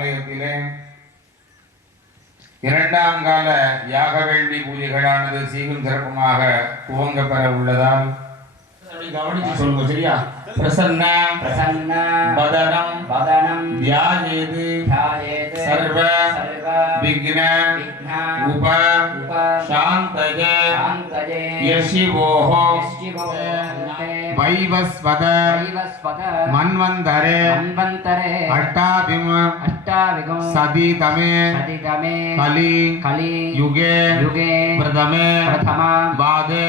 ஆலயத்திலே இரண்டாம் கால யாக வேள்வி பூஜைகளானது சீரும் சிறப்புமாக துவங்கப்பெற உள்ளதால் கவனிச்சு சொல்லுங்க. சரியா? பிரசன்ன பிரசன்ன வதனம் வதனம் தியாயேது தியாயேது சர்வ சர்வ விக்ன விக்ன உப உப சாந்தயே சாந்தயே யசிவோஹ வைவஸ்வத வைவஸ்வத மன்வந்தரே மன்வந்தரே அஷ்டாபிம அஷ்டாபிகம் சதிதமே சதிதமே கலி கலி யுகே யுகே பிரதமே பிரதம பாதே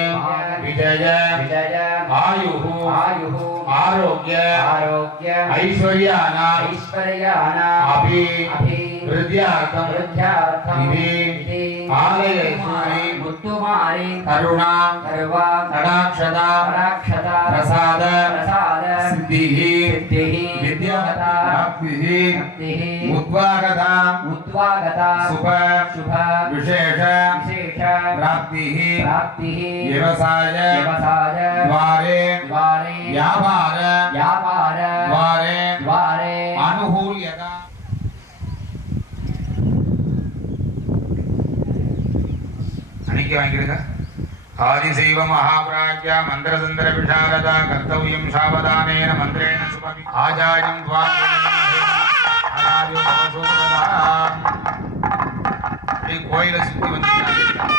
விஜய விஜய ஆயுஹு ஆயுஹு ஆரோக்ய ஆரோக்ய ஐஸ்வர்யான ஐஸ்வர்யான அபி அபி விருத்யார்த்தம் விருத்யார்த்தம் இதி ஆலயேஸ்வரி முத்துமாரி கருணா கருவா கடாக்ஷதா கடாக்ஷதா பிரசாத பிரசாத சித்திஹி சித்திஹி வித்யாதா பிராப்திஹி பிராப்திஹி உத்வாகதா உத்வாகதா சுப சுப விசேஷ விசேஷ பிராப்திஹி பிராப்திஹி விவசாய விவசாய द्वारे द्वारे व्यापार व्यापार द्वारे द्वारे अनुकूल्यता अनेके वांगिरेगा आदिशैव महाप्राज्ञा मंत्रतंत्र विशारदा कर्तव्यं सावधानेन मंत्रेण सुपवि आचार्यं आचार्यो भवसोदरा ये कोयल सुत्ति वंदिता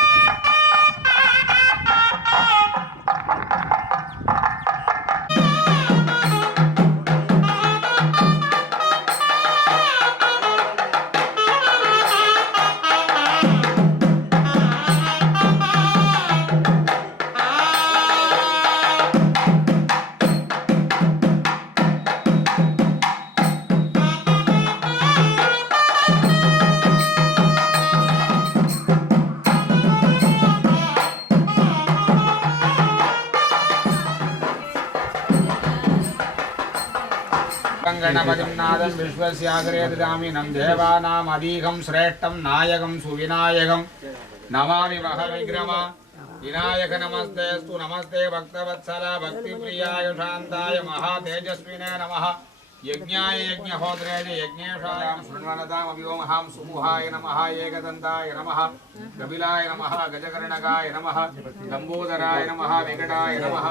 गणपतिं नादं विश्वस्याग्रे ददामिनं देवानाम् अधीकं श्रेष्ठं नायकं सुविनायकं नमामि महविग्रह विनायक नमस्तेस्तु नमस्ते भक्तवत्सला भक्तिप्रियाय शान्ताय महातेजस्विने नमः यज्ञाय यज्ञहोत्रेय यज्ञेशाय शृण्वनतामभिवमहां सुमुहाय नमः एकदन्ताय नमः कपिलाय नमः गजकर्णकाय नमः लम्बोदराय नमः विकटाय नमः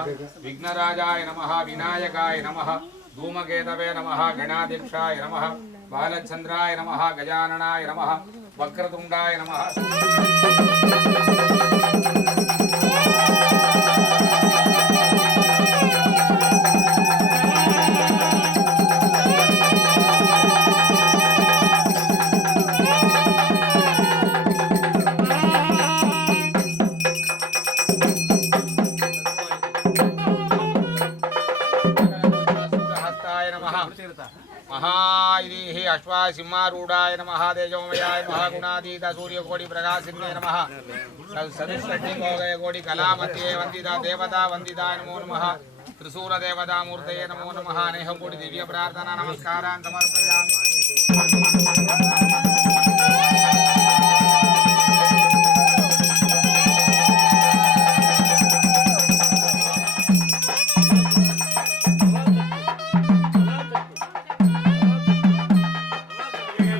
विघ्नराजाय नमः विनायकाय नमः धूमकेतवे नमः गणाध्यक्षाय नमः बालचंद्राय नमः गजाननाय नमः वक्रतुंडाय नमः महायिः अश्वा सिंहारूढ़ाय नमः तेजोमयाय महागुणातीत सूर्यकोटि प्रकाशिन्ये नमः सदुष्टकोटि कलामध्ये वंदिता देवता वंदिताय नमो नमः त्रिशूल देवता मूर्तये नमो नमः अनेक कोटि दिव्य प्रार्थना नमस्कारान् समर्पयामि।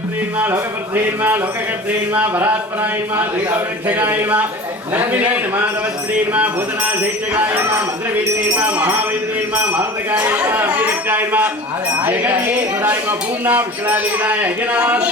लोकपत्नीर्मा लोककर्त्रीर्मा भरात्परायर्मा श्रीगौरक्षकायर्मा लक्ष्मीर्मा दवस्त्रीर्मा भूतनाशैक्षकायर्मा मन्त्रवीर्मा महावीर्मा महान्तकायर्मा अभिरक्षायर्मा जगदीश्वरायर्मा पूर्णा विष्णादिनाय अजनाथ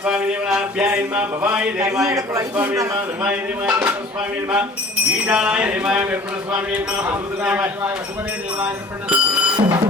स्वामी भवाय देवाय गणपति नमाय देवाय गणपति ईशानाय देवाय गणपति देवाय वसुदेवाय देवाय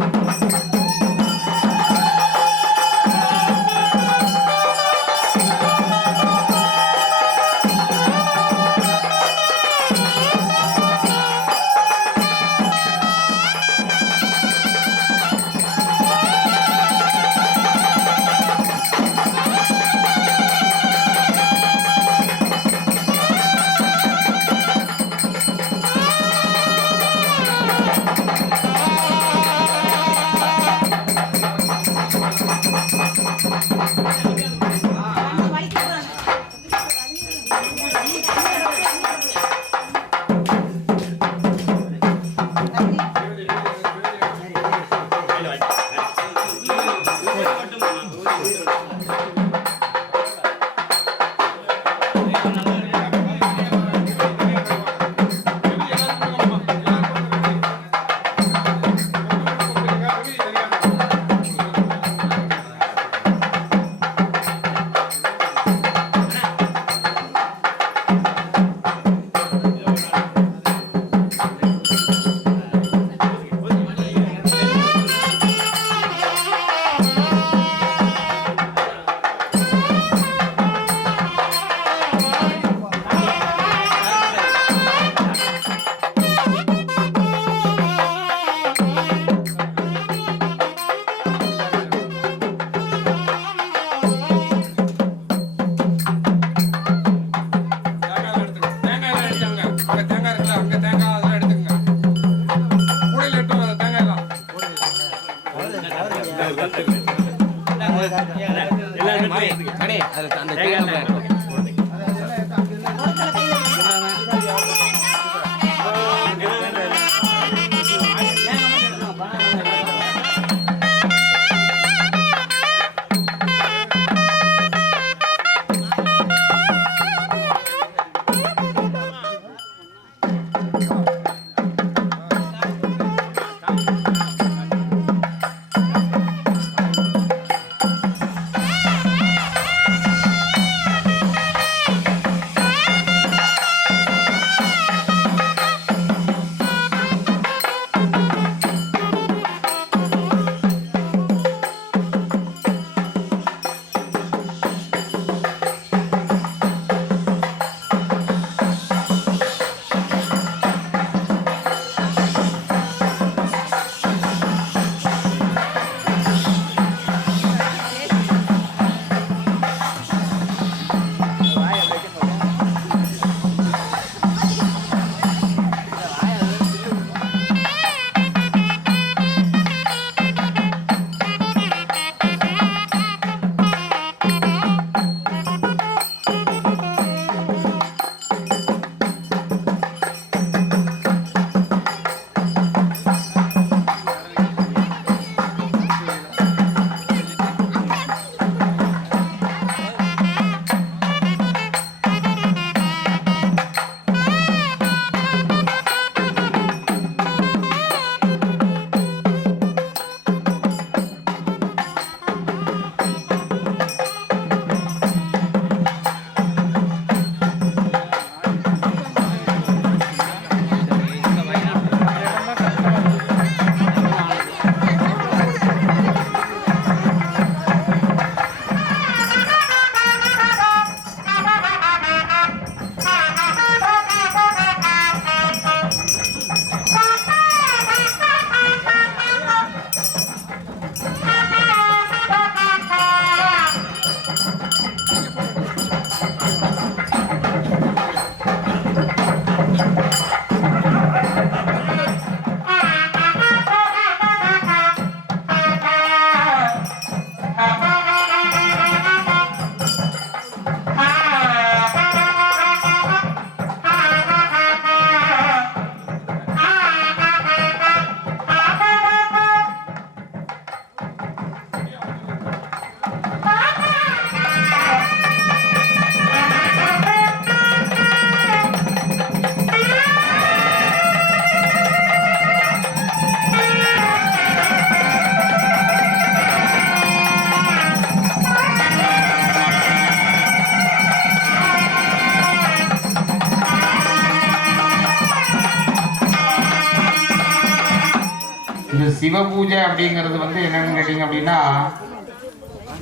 இந்த சிவ பூஜை அப்படிங்கிறது வந்து என்னன்னு கேட்டீங்க அப்படின்னா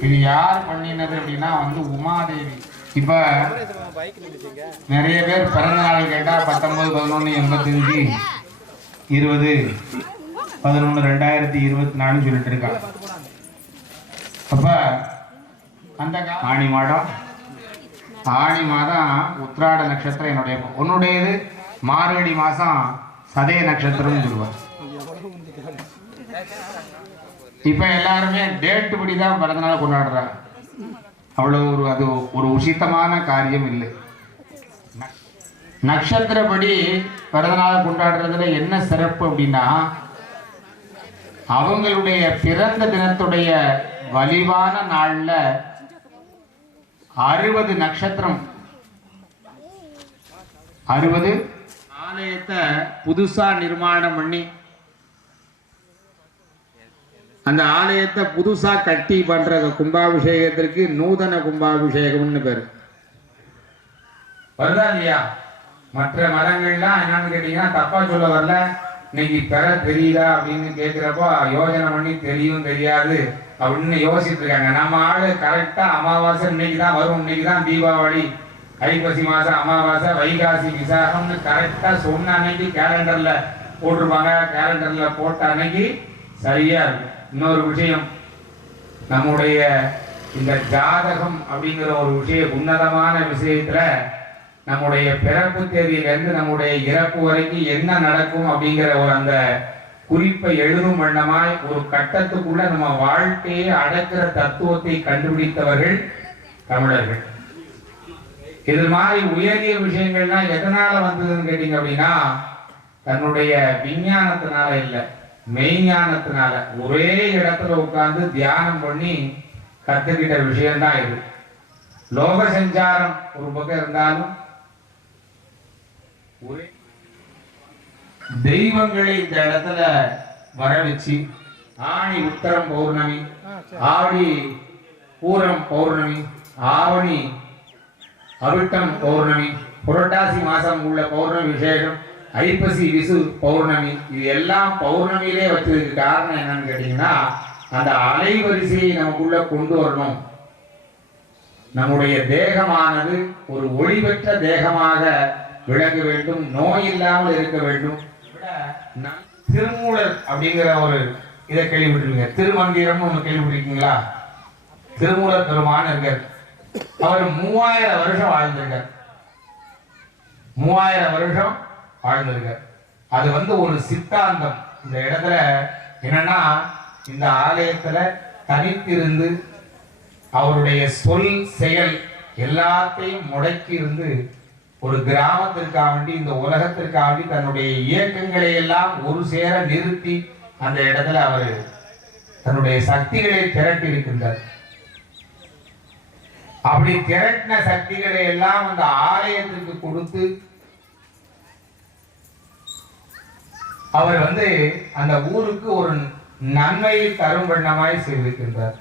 இது யார் பண்ணினது அப்படின்னா வந்து உமாதேவி. இப்ப நிறைய பேர் பிறந்த நாள் கேட்டா 19/11/85/20/11/2024 சொல்லிட்டு இருக்காங்க. அப்ப அந்த ஆணி மாதம் உத்திராட நட்சத்திரம் என்னுடைய உன்னுடையது மார்கழி மாசம் சதய நட்சத்திரம் சொல்லுவார். இப்ப எல்லாருமே டேட்டு படி தான் பிறந்தநாள் கொண்டாடுறாங்க. அவ்வளவு அது ஒரு உசித்தமான காரியம் இல்லை. நட்சத்திரப்படி பிறந்தநாள் கொண்டாடுறதுல என்ன சிறப்பு அப்படின்னா அவங்களுடைய பிறந்த தினத்துடைய வலிவான நாள்ல 60 நட்சத்திரம் 60 ஆலயத்தை புதுசா நிர்மாணம் பண்ணி அந்த ஆலயத்தை புதுசா கட்டி பண்ற கும்பாபிஷேகத்திற்கு நூதன கும்பாபிஷேகம்னு பேரு வருதா இல்லையா? மற்ற மதங்கள்லாம் என்னன்னு கேட்டீங்கன்னா தப்பா சொல்ல வரல, இன்னைக்கு பெற தெரியுதா அப்படின்னு கேட்கிறப்போ யோஜனை பண்ணி தெரியும் தெரியாது அப்படின்னு யோசிச்சுட்டு இருக்காங்க. நம்ம ஆளு கரெக்டா அமாவாசை இன்னைக்கு தான் வரும், இன்னைக்கு தான் தீபாவளி, ஐப்பசி மாசம் அமாவாசை, வைகாசி விசாகம்னு கரெக்டா சொன்ன அன்னைக்கு கேலண்டர்ல போட்டிருப்பாங்க. கேலண்டர்ல போட்ட அன்னைக்கு சரியா இருக்கும். இன்னொரு விஷயம், நம்முடைய இந்த ஜாதகம் அப்படிங்கிற ஒரு விஷயம் உன்னதமான விஷயத்துல நம்முடைய பிறப்பு தேதியிலிருந்து நம்முடைய இறப்பு வரைக்கும் என்ன நடக்கும் அப்படிங்கிற ஒரு அந்த குறிப்பை எழுதும் வண்ணமாய் ஒரு கட்டத்துக்குள்ள நம்ம வாழ்க்கையை அடக்கிற தத்துவத்தை கண்டுபிடித்தவர்கள் தமிழர்கள். இது மாதிரி உயரிய விஷயங்கள்லாம் எதனால வந்ததுன்னு கேட்டீங்க அப்படின்னா, தன்னுடைய விஞ்ஞானத்தினால இல்லை, மெய்ஞானத்தினால ஒரே இடத்துல உட்கார்ந்து தியானம் பண்ணி கத்துக்கிட்ட விஷயம்தான் இது. லோக சஞ்சாரம் ஒரு பக்கம் இருந்தாலும் ஒரே தெய்வங்களை இந்த இடத்துல வர வச்சு, ஆணி உத்தரம் பௌர்ணமி, ஆடி பூரம் பௌர்ணமி, ஆவணி அவிட்டம் பௌர்ணமி, புரட்டாசி மாசம் உள்ள பௌர்ணமி விசேஷம், ஐப்பசி விசு பௌர்ணமி, இது எல்லாம் பௌர்ணமியிலே வச்சதுக்கு காரணம் என்னன்னு கேட்டீங்கன்னா, அந்த அலைவரிசையை நமக்குள்ள கொண்டு வரணும். நம்முடைய தேகமானது ஒரு ஒளி பெற்ற தேகமாக விளங்க வேண்டும், நோய் இல்லாமல் இருக்க வேண்டும். திருமூலர் அப்படிங்கிற ஒரு இதை கேள்விப்பட்டிருக்கீங்க, திருமந்திரம் ஒன்று கேள்விப்பட்டிருக்கீங்களா? திருமூலர் பெருமான் இருக்கார். அவர் 3000 வருஷம் வாழ்ந்திருக்கார். 3000 வருஷம் வாழ்ந்திருக்கார். அது ஒரு சித்தாந்தம். இந்த இடத்துல என்னன்னா, இந்த ஆலயத்துல தனித்திருந்து அவருடைய சொல் செயல் எல்லாத்தையும் முடக்கி இருந்து ஒரு கிராமத்திற்காக வேண்டி, இந்த உலகத்திற்காக வேண்டி தன்னுடைய இயக்கங்களை எல்லாம் ஒரு சேர நிறுத்தி அந்த இடத்துல அவர் தன்னுடைய சக்திகளை திரட்டி இருக்கின்றார். அப்படி திரட்டின சக்திகளை எல்லாம் அந்த ஆலயத்திற்கு கொடுத்து அவர் அந்த ஊருக்கு ஒரு நன்மையை தரும் வண்ணமாய் செய்திருக்கின்றார்.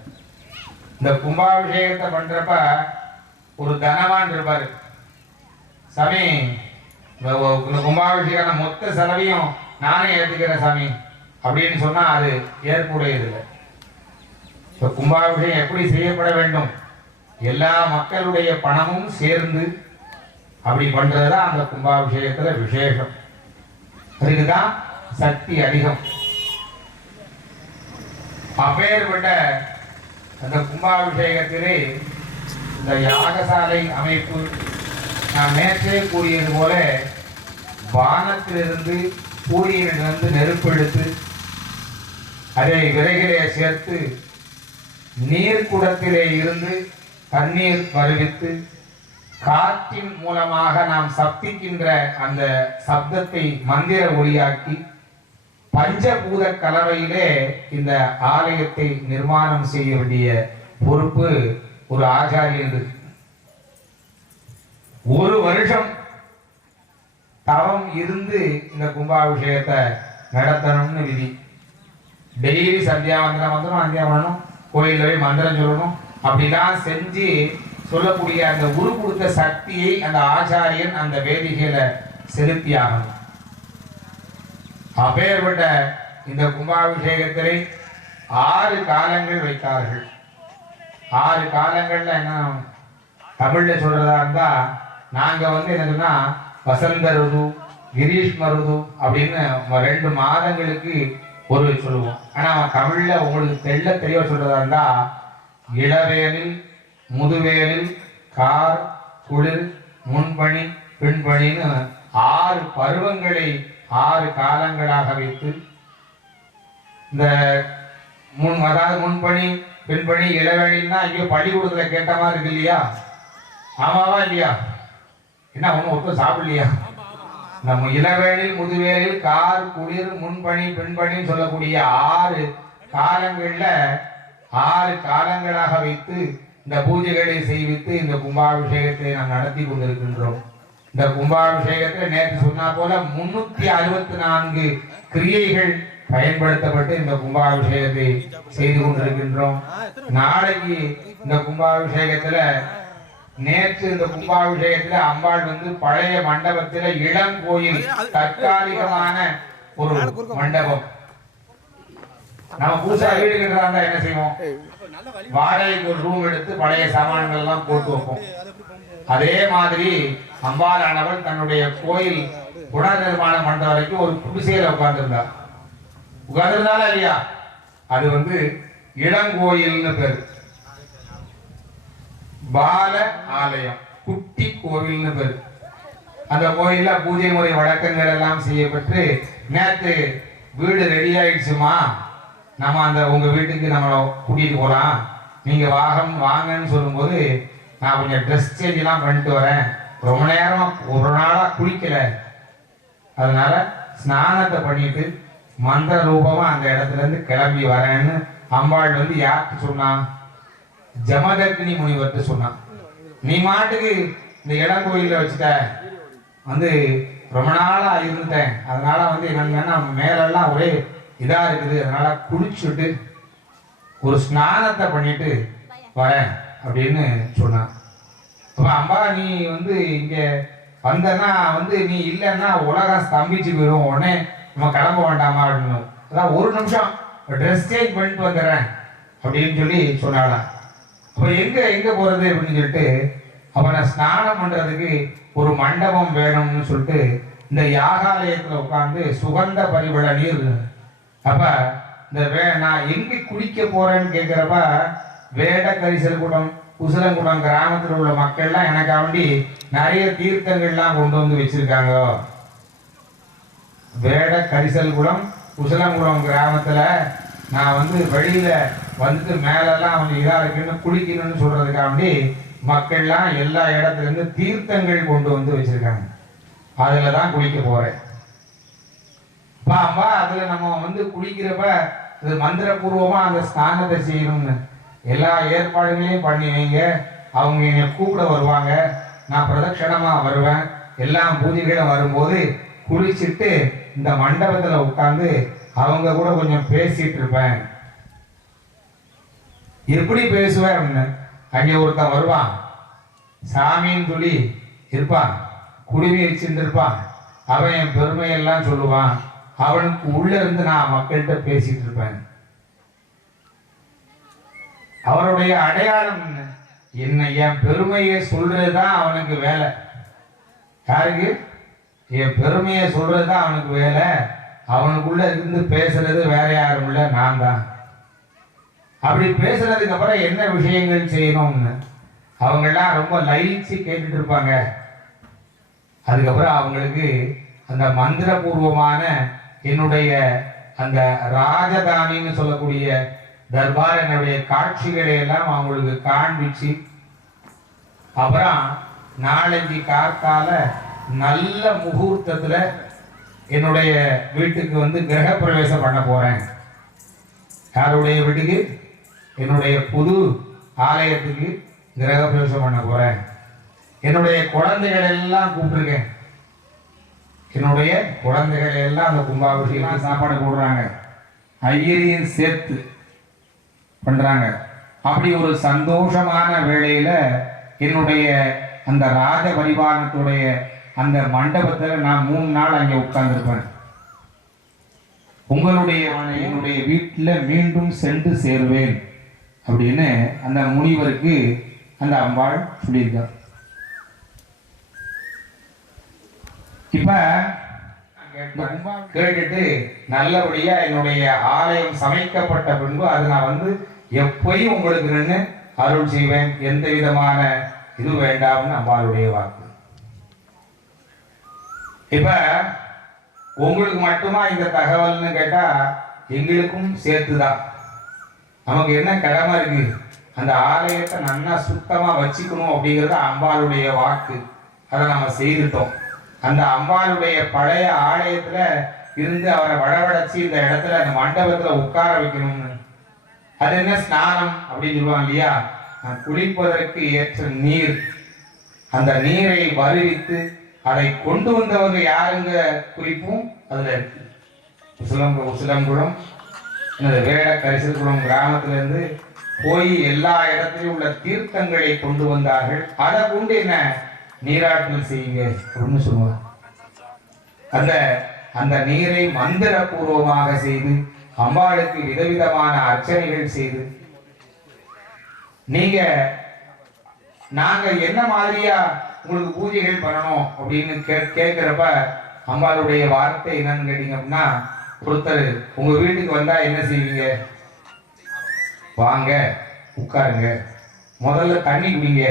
இந்த கும்பாபிஷேகத்தை பண்றப்ப ஒரு தனவான் இருப்பாரு, சாமி இந்த கும்பாபிஷேகம் மொத்த செலவையும் நானே ஏற்றுக்கிறேன் சாமி அப்படின்னு சொன்னா அது ஏற்புடையதில்லை. கும்பாபிஷேகம் எப்படி செய்யப்பட வேண்டும், எல்லா மக்களுடைய பணமும் சேர்ந்து அப்படி பண்றதுதான் அந்த கும்பாபிஷேகத்துல விசேஷம். அதுக்குதான் சக்தி அதிகம். அப்பேற்பட்ட அந்த கும்பாபிஷேகத்திலே இந்த யாகசாலை அமைப்பு நான் நேற்றே கூறியது போல, வானத்திலிருந்து சூரியனிலிருந்து நெருப்பு எடுத்து அதை விறகிலே சேர்த்து நீர்க்குடத்திலே இருந்து தண்ணீர் வருவித்து காற்றின் மூலமாக நாம் சப்திக்கின்ற அந்த சப்தத்தை மந்திர ஒளியாக்கி பஞ்சபூத கலவையிலே இந்த ஆலயத்தை நிர்மாணம் செய்ய வேண்டிய பொறுப்பு ஒரு ஆச்சாரியன். ஒரு வருஷம் தவம் இருந்து இந்த கும்பாபிஷேகத்தை நடத்தணும்னு விதி. டெய்லி சந்தியாவந்தனம் வந்துடும், அந்தியா பண்ணணும், கோயிலில் போய் மந்திரம் சொல்லணும். அப்படிலாம் செஞ்சு சொல்லக்கூடிய அந்த உரு கொடுத்த சக்தியை அந்த ஆச்சாரியன் அந்த வேதிகையில செலுத்தி ஆகணும். அப்பேற்பட்ட இந்த கும்பாபிஷேகத்திலே 6 காலங்கள் வைத்தார்கள். 6 காலங்கள்ல என்ன தமிழ்ல சொல்றதா இருந்தா, நாங்க என்ன சொன்னா வசந்த ருது, கிரீஷ்ம ருது அப்படின்னு 2 மாதங்களுக்கு ஒரு சொல்லுவோம். ஆனா தமிழ்ல உங்களுக்கு தெளிவா சொல்றதா இருந்தா, இளவேனில், முதுவேனில், கார், குளிர், முன்பணி, பின்பணின்னு 6 பருவங்களை 6 காலங்களாக வைத்து, இந்த அதாவது முன்பணி, பின்பணி, இளவேனில்னா இங்கே பள்ளிக்கூடத்துல கேட்ட மாதிரி இருக்கு இல்லையா? ஆமாவா இல்லையா? என்ன ஒன்றும் ஒருத்தர் சாப்பிடலையா? நம்ம இளவேனில், முதுவேனில், கார், குளிர், முன்பணி, பின்பணின்னு சொல்லக்கூடிய 6 காலங்கள்ல 6 காலங்களாக வைத்து இந்த பூஜைகளை செய்வித்து இந்த கும்பாபிஷேகத்தை நாம் நடத்தி கொண்டிருக்கின்றோம். இந்த கும்பாபிஷேகத்தை நேற்று சொன்னா போல 364 கிரியைகள் பயன்படுத்தப்பட்டு இந்த கும்பாபிஷேகத்தை செய்து கொண்டிருக்கின்றோம். நாளைக்கு இந்த கும்பாபிஷேகத்துல, நேற்று இந்த கும்பாபிஷேகத்துல அம்பாள் பழைய மண்டபத்துல இளங்கோயில் தற்காலிகமான ஒரு மண்டபம். நம்ம புதுசா வீடு கட்டுறதா என்ன செய்வோம்? வாடகைக்கு ஒரு ரூம் எடுத்து பழைய சாமான்கள் எல்லாம் போட்டு வைப்போம். அதே மாதிரி அம்பாளானவள் தன்னுடைய கோயில் புனர்நிர்மாண மண்டபம் வரைக்கும் ஒரு குடிசையில உட்கார்ந்துருந்தா. உட்கார்ந்துருந்தாலும் இல்லையா, அது இளங்கோயில்னு பேரு. பால ஆலயம், குட்டி கோவில்னு பேரு. அந்த கோயில்ல பூஜை முறை வழக்கங்கள் எல்லாம் செய்யப்பட்டு, நேற்று வீடு ரெடி ஆயிடுச்சுமா, நம்ம உங்க வீட்டுக்கு நம்ம கூட்டிட்டு போலாம், நீங்க வாங்கன்னு சொல்லும்போது நான் கொஞ்சம் ட்ரெஸ் சேஞ்செலாம் பண்ணிட்டு வரேன், ரொம்ப நேரமாக ஒரு நாளாக குளிக்கல, அதனால ஸ்நானத்தை பண்ணிட்டு மந்திர ரூபமா அந்த இடத்துல இருந்து கிளம்பி வரேன்னு அம்பாள் வந்து யாருக்கு சொன்னான்? ஜமதக்னி முனிவர்கிட்ட சொன்னான். நீ மாட்டுக்கு இந்த இளங்கோயில வச்சுட்ட, வந்து ரொம்ப நாளா இருந்துட்டேன், அதனால வந்து என்னன்னா மேலெல்லாம் ஒரே இதா இருக்குது, அதனால குளிச்சுட்டு ஒரு ஸ்நானத்தை பண்ணிட்டு வரேன் அப்படின்னு சொன்னான். அப்ப அம்பா நீ வந்து இங்க வந்தனா வந்து நீ இல்லைன்னா உலகம் ஸ்தம்பிச்சு போயிடும், உடனே நம்ம கிளம்ப வேண்டாமா அப்படின்னு. அதான் ஒரு நிமிஷம் ட்ரெஸ் சேஞ்ச் பண்ணிட்டு வந்துடுறேன் அப்படின்னு சொல்லி சொன்னாலாம். அப்போ எங்க போறது அப்படின்னு சொல்லிட்டு அவனை ஸ்நானம் பண்றதுக்கு ஒரு மண்டபம் வேணும்னு சொல்லிட்டு இந்த யாகாலயத்துல உட்காந்து சுகந்த பரிமள நீர். அப்ப இந்த நான் எங்க குளிக்க போறேன்னு கேட்கிறப்ப வேட கரிசல் கூடம் குசலங்குடம் கிராமத்தில் உள்ள மக்கள்லாம் எனக்காக வேண்டி நிறைய தீர்த்தங்கள்லாம் கொண்டு வந்து வச்சிருக்காங்க. வேட கரிசல் குளம் குசலங்குளம் கிராமத்துல நான் வந்து வெளியில வந்துட்டு மேலெல்லாம் வந்து இதா இருக்குன்னு குளிக்கணும்னு சொல்றதுக்காக வேண்டி மக்கள்லாம் எல்லா இடத்துல இருந்து தீர்த்தங்கள் கொண்டு வந்து வச்சிருக்காங்க. அதுல தான் குளிக்க போறேன். அம்மா அதுல நம்ம வந்து குளிக்கிறப்ப அது மந்திரபூர்வமா அந்த ஸ்நானத்தை செய்யணும்னு எல்லா ஏற்பாடுகளையும் பண்ணி வைங்க. அவங்க என்னை கூப்பிட வருவாங்க, நான் பிரதட்சணமா வருவேன். எல்லாம் பூஜைகளும் வரும்போது குளிச்சுட்டு இந்த மண்டபத்துல உட்கார்ந்து அவங்க கூட கொஞ்சம் பேசிட்டு இருப்பேன். எப்படி பேசுவேன் அப்படின்னு, அங்கே ஒருத்தன் வருவான், சாமின்னு சொல்லி இருப்பான், குடுமி வச்சிருந்திருப்பான், அவன் என் பெருமையெல்லாம் சொல்லுவான். அவனுக்கு உள்ள இருந்து நான் மக்கள்கிட்ட பேசிட்டு இருப்பேன். அவருடைய அடையாளம் என்ன, என் பெருமையை சொல்றதுதான் அவனுக்கு வேலை. யாருக்கு? என் பெருமையை சொல்றதுதான் அவனுக்கு வேலை. அவனுக்குள்ள இருந்து பேசுறது வேற யாரும் இல்ல, நான் தான். அப்படி பேசுறதுக்கு அப்புறம் என்ன விஷயங்கள் செய்யணும்னு அவங்கெல்லாம் ரொம்ப லயிச்சு கேட்டுட்டு இருப்பாங்க. அதுக்கப்புறம் அவங்களுக்கு அந்த மந்திரபூர்வமான என்னுடைய அந்த ராஜதானின்னு சொல்லக்கூடிய தர்பார் என்னுடைய காட்சிகளை எல்லாம் அவங்களுக்கு காண்பிச்சு, அப்புறம் நாளைக்கு காத்தால நல்ல முகூர்த்தத்துல என்னுடைய வீட்டுக்கு வந்து கிரக பிரவேசம் பண்ண போறேன். யாருடைய வீட்டுக்கு? என்னுடைய புது ஆலயத்துக்கு கிரக பிரவேசம் பண்ண போறேன். என்னுடைய குழந்தைகள் எல்லாம் கூப்பிட்டுருக்கேன். என்னுடைய குழந்தைகள் எல்லாம் அந்த கும்பாபிஷேகத்துக்கு சாப்பாடு போடுறாங்க, ஐயரையும் சேர்த்து பண்றாங்க. அப்படி ஒரு சந்தோஷமான வேளையில என்னுடைய அந்த ராஜ பரிபாலனத்துடைய அந்த மண்டபத்துல நான் 3 நாள் அங்கே உட்கார்ந்துருப்பேன். உங்களுடைய என்னுடைய வீட்டில் மீண்டும் சென்று சேருவேன் அப்படின்னு அந்த முனிவருக்கு அந்த அம்பாள் சொல்லியிருக்கார். இப்ப கேட்டுட்டு நல்லபடியா என்னுடைய ஆலயம் சமைக்கப்பட்ட பின்பு அது நான் வந்து எப்பயும் உங்களுக்கு நின்று அருள் செய்வேன், எந்த விதமான இது வேண்டாம்னு அம்பாளுடைய வாக்கு. இப்ப உங்களுக்கு மட்டுமா இந்த தகவல்னு கேட்டா எங்களுக்கும் சேர்த்துதான். நமக்கு என்ன கடமை இருக்கு? அந்த ஆலயத்தை நல்லா சுத்தமா வச்சுக்கணும் அப்படிங்கிறது அம்பாளுடைய வாக்கு. அதை நம்ம செய்துட்டோம். அந்த அம்பாளுடைய பழைய ஆலயத்துல இருந்து அவரை வடவடைச்சு இந்த இடத்துல அந்த மண்டபத்துல உட்கார வைக்கணும்னு. அது என்ன ஸ்நானம் அப்படின்னு சொல்லுவாங்க இல்லையா? குளிப்பதற்கு ஏற்ற நீர், அந்த நீரை வருவித்து அதை கொண்டு வந்தவங்க யாருங்க குறிப்பும் அதுல இருக்கு. உசிலங்குளம் வேட கரிசல்குளம் கிராமத்துல இருந்து போய் எல்லா இடத்திலும் உள்ள தீர்த்தங்களை கொண்டு வந்தார்கள். அதை கொண்டு என்ன நீராட்டல் செய்யுங்க அப்படின்னு சொல்லுவாங்க. அந்த நீரை மந்திர பூர்வமாக செய்து அம்பாளுக்கு விதவிதமான அர்ச்சனைகள் செய்து நாங்க என்ன மாதிரியா உங்களுக்கு பூஜைகள் பண்ணணும் அப்படின்னு கேட்கிறப்ப அம்பாளுடைய வார்த்தை என்னன்னு கேட்டீங்க அப்படின்னா, ஒருத்தர் உங்க வீட்டுக்கு வந்தா என்ன செய்வீங்க? வாங்க உட்காருங்க, முதல்ல தண்ணி குடிங்க,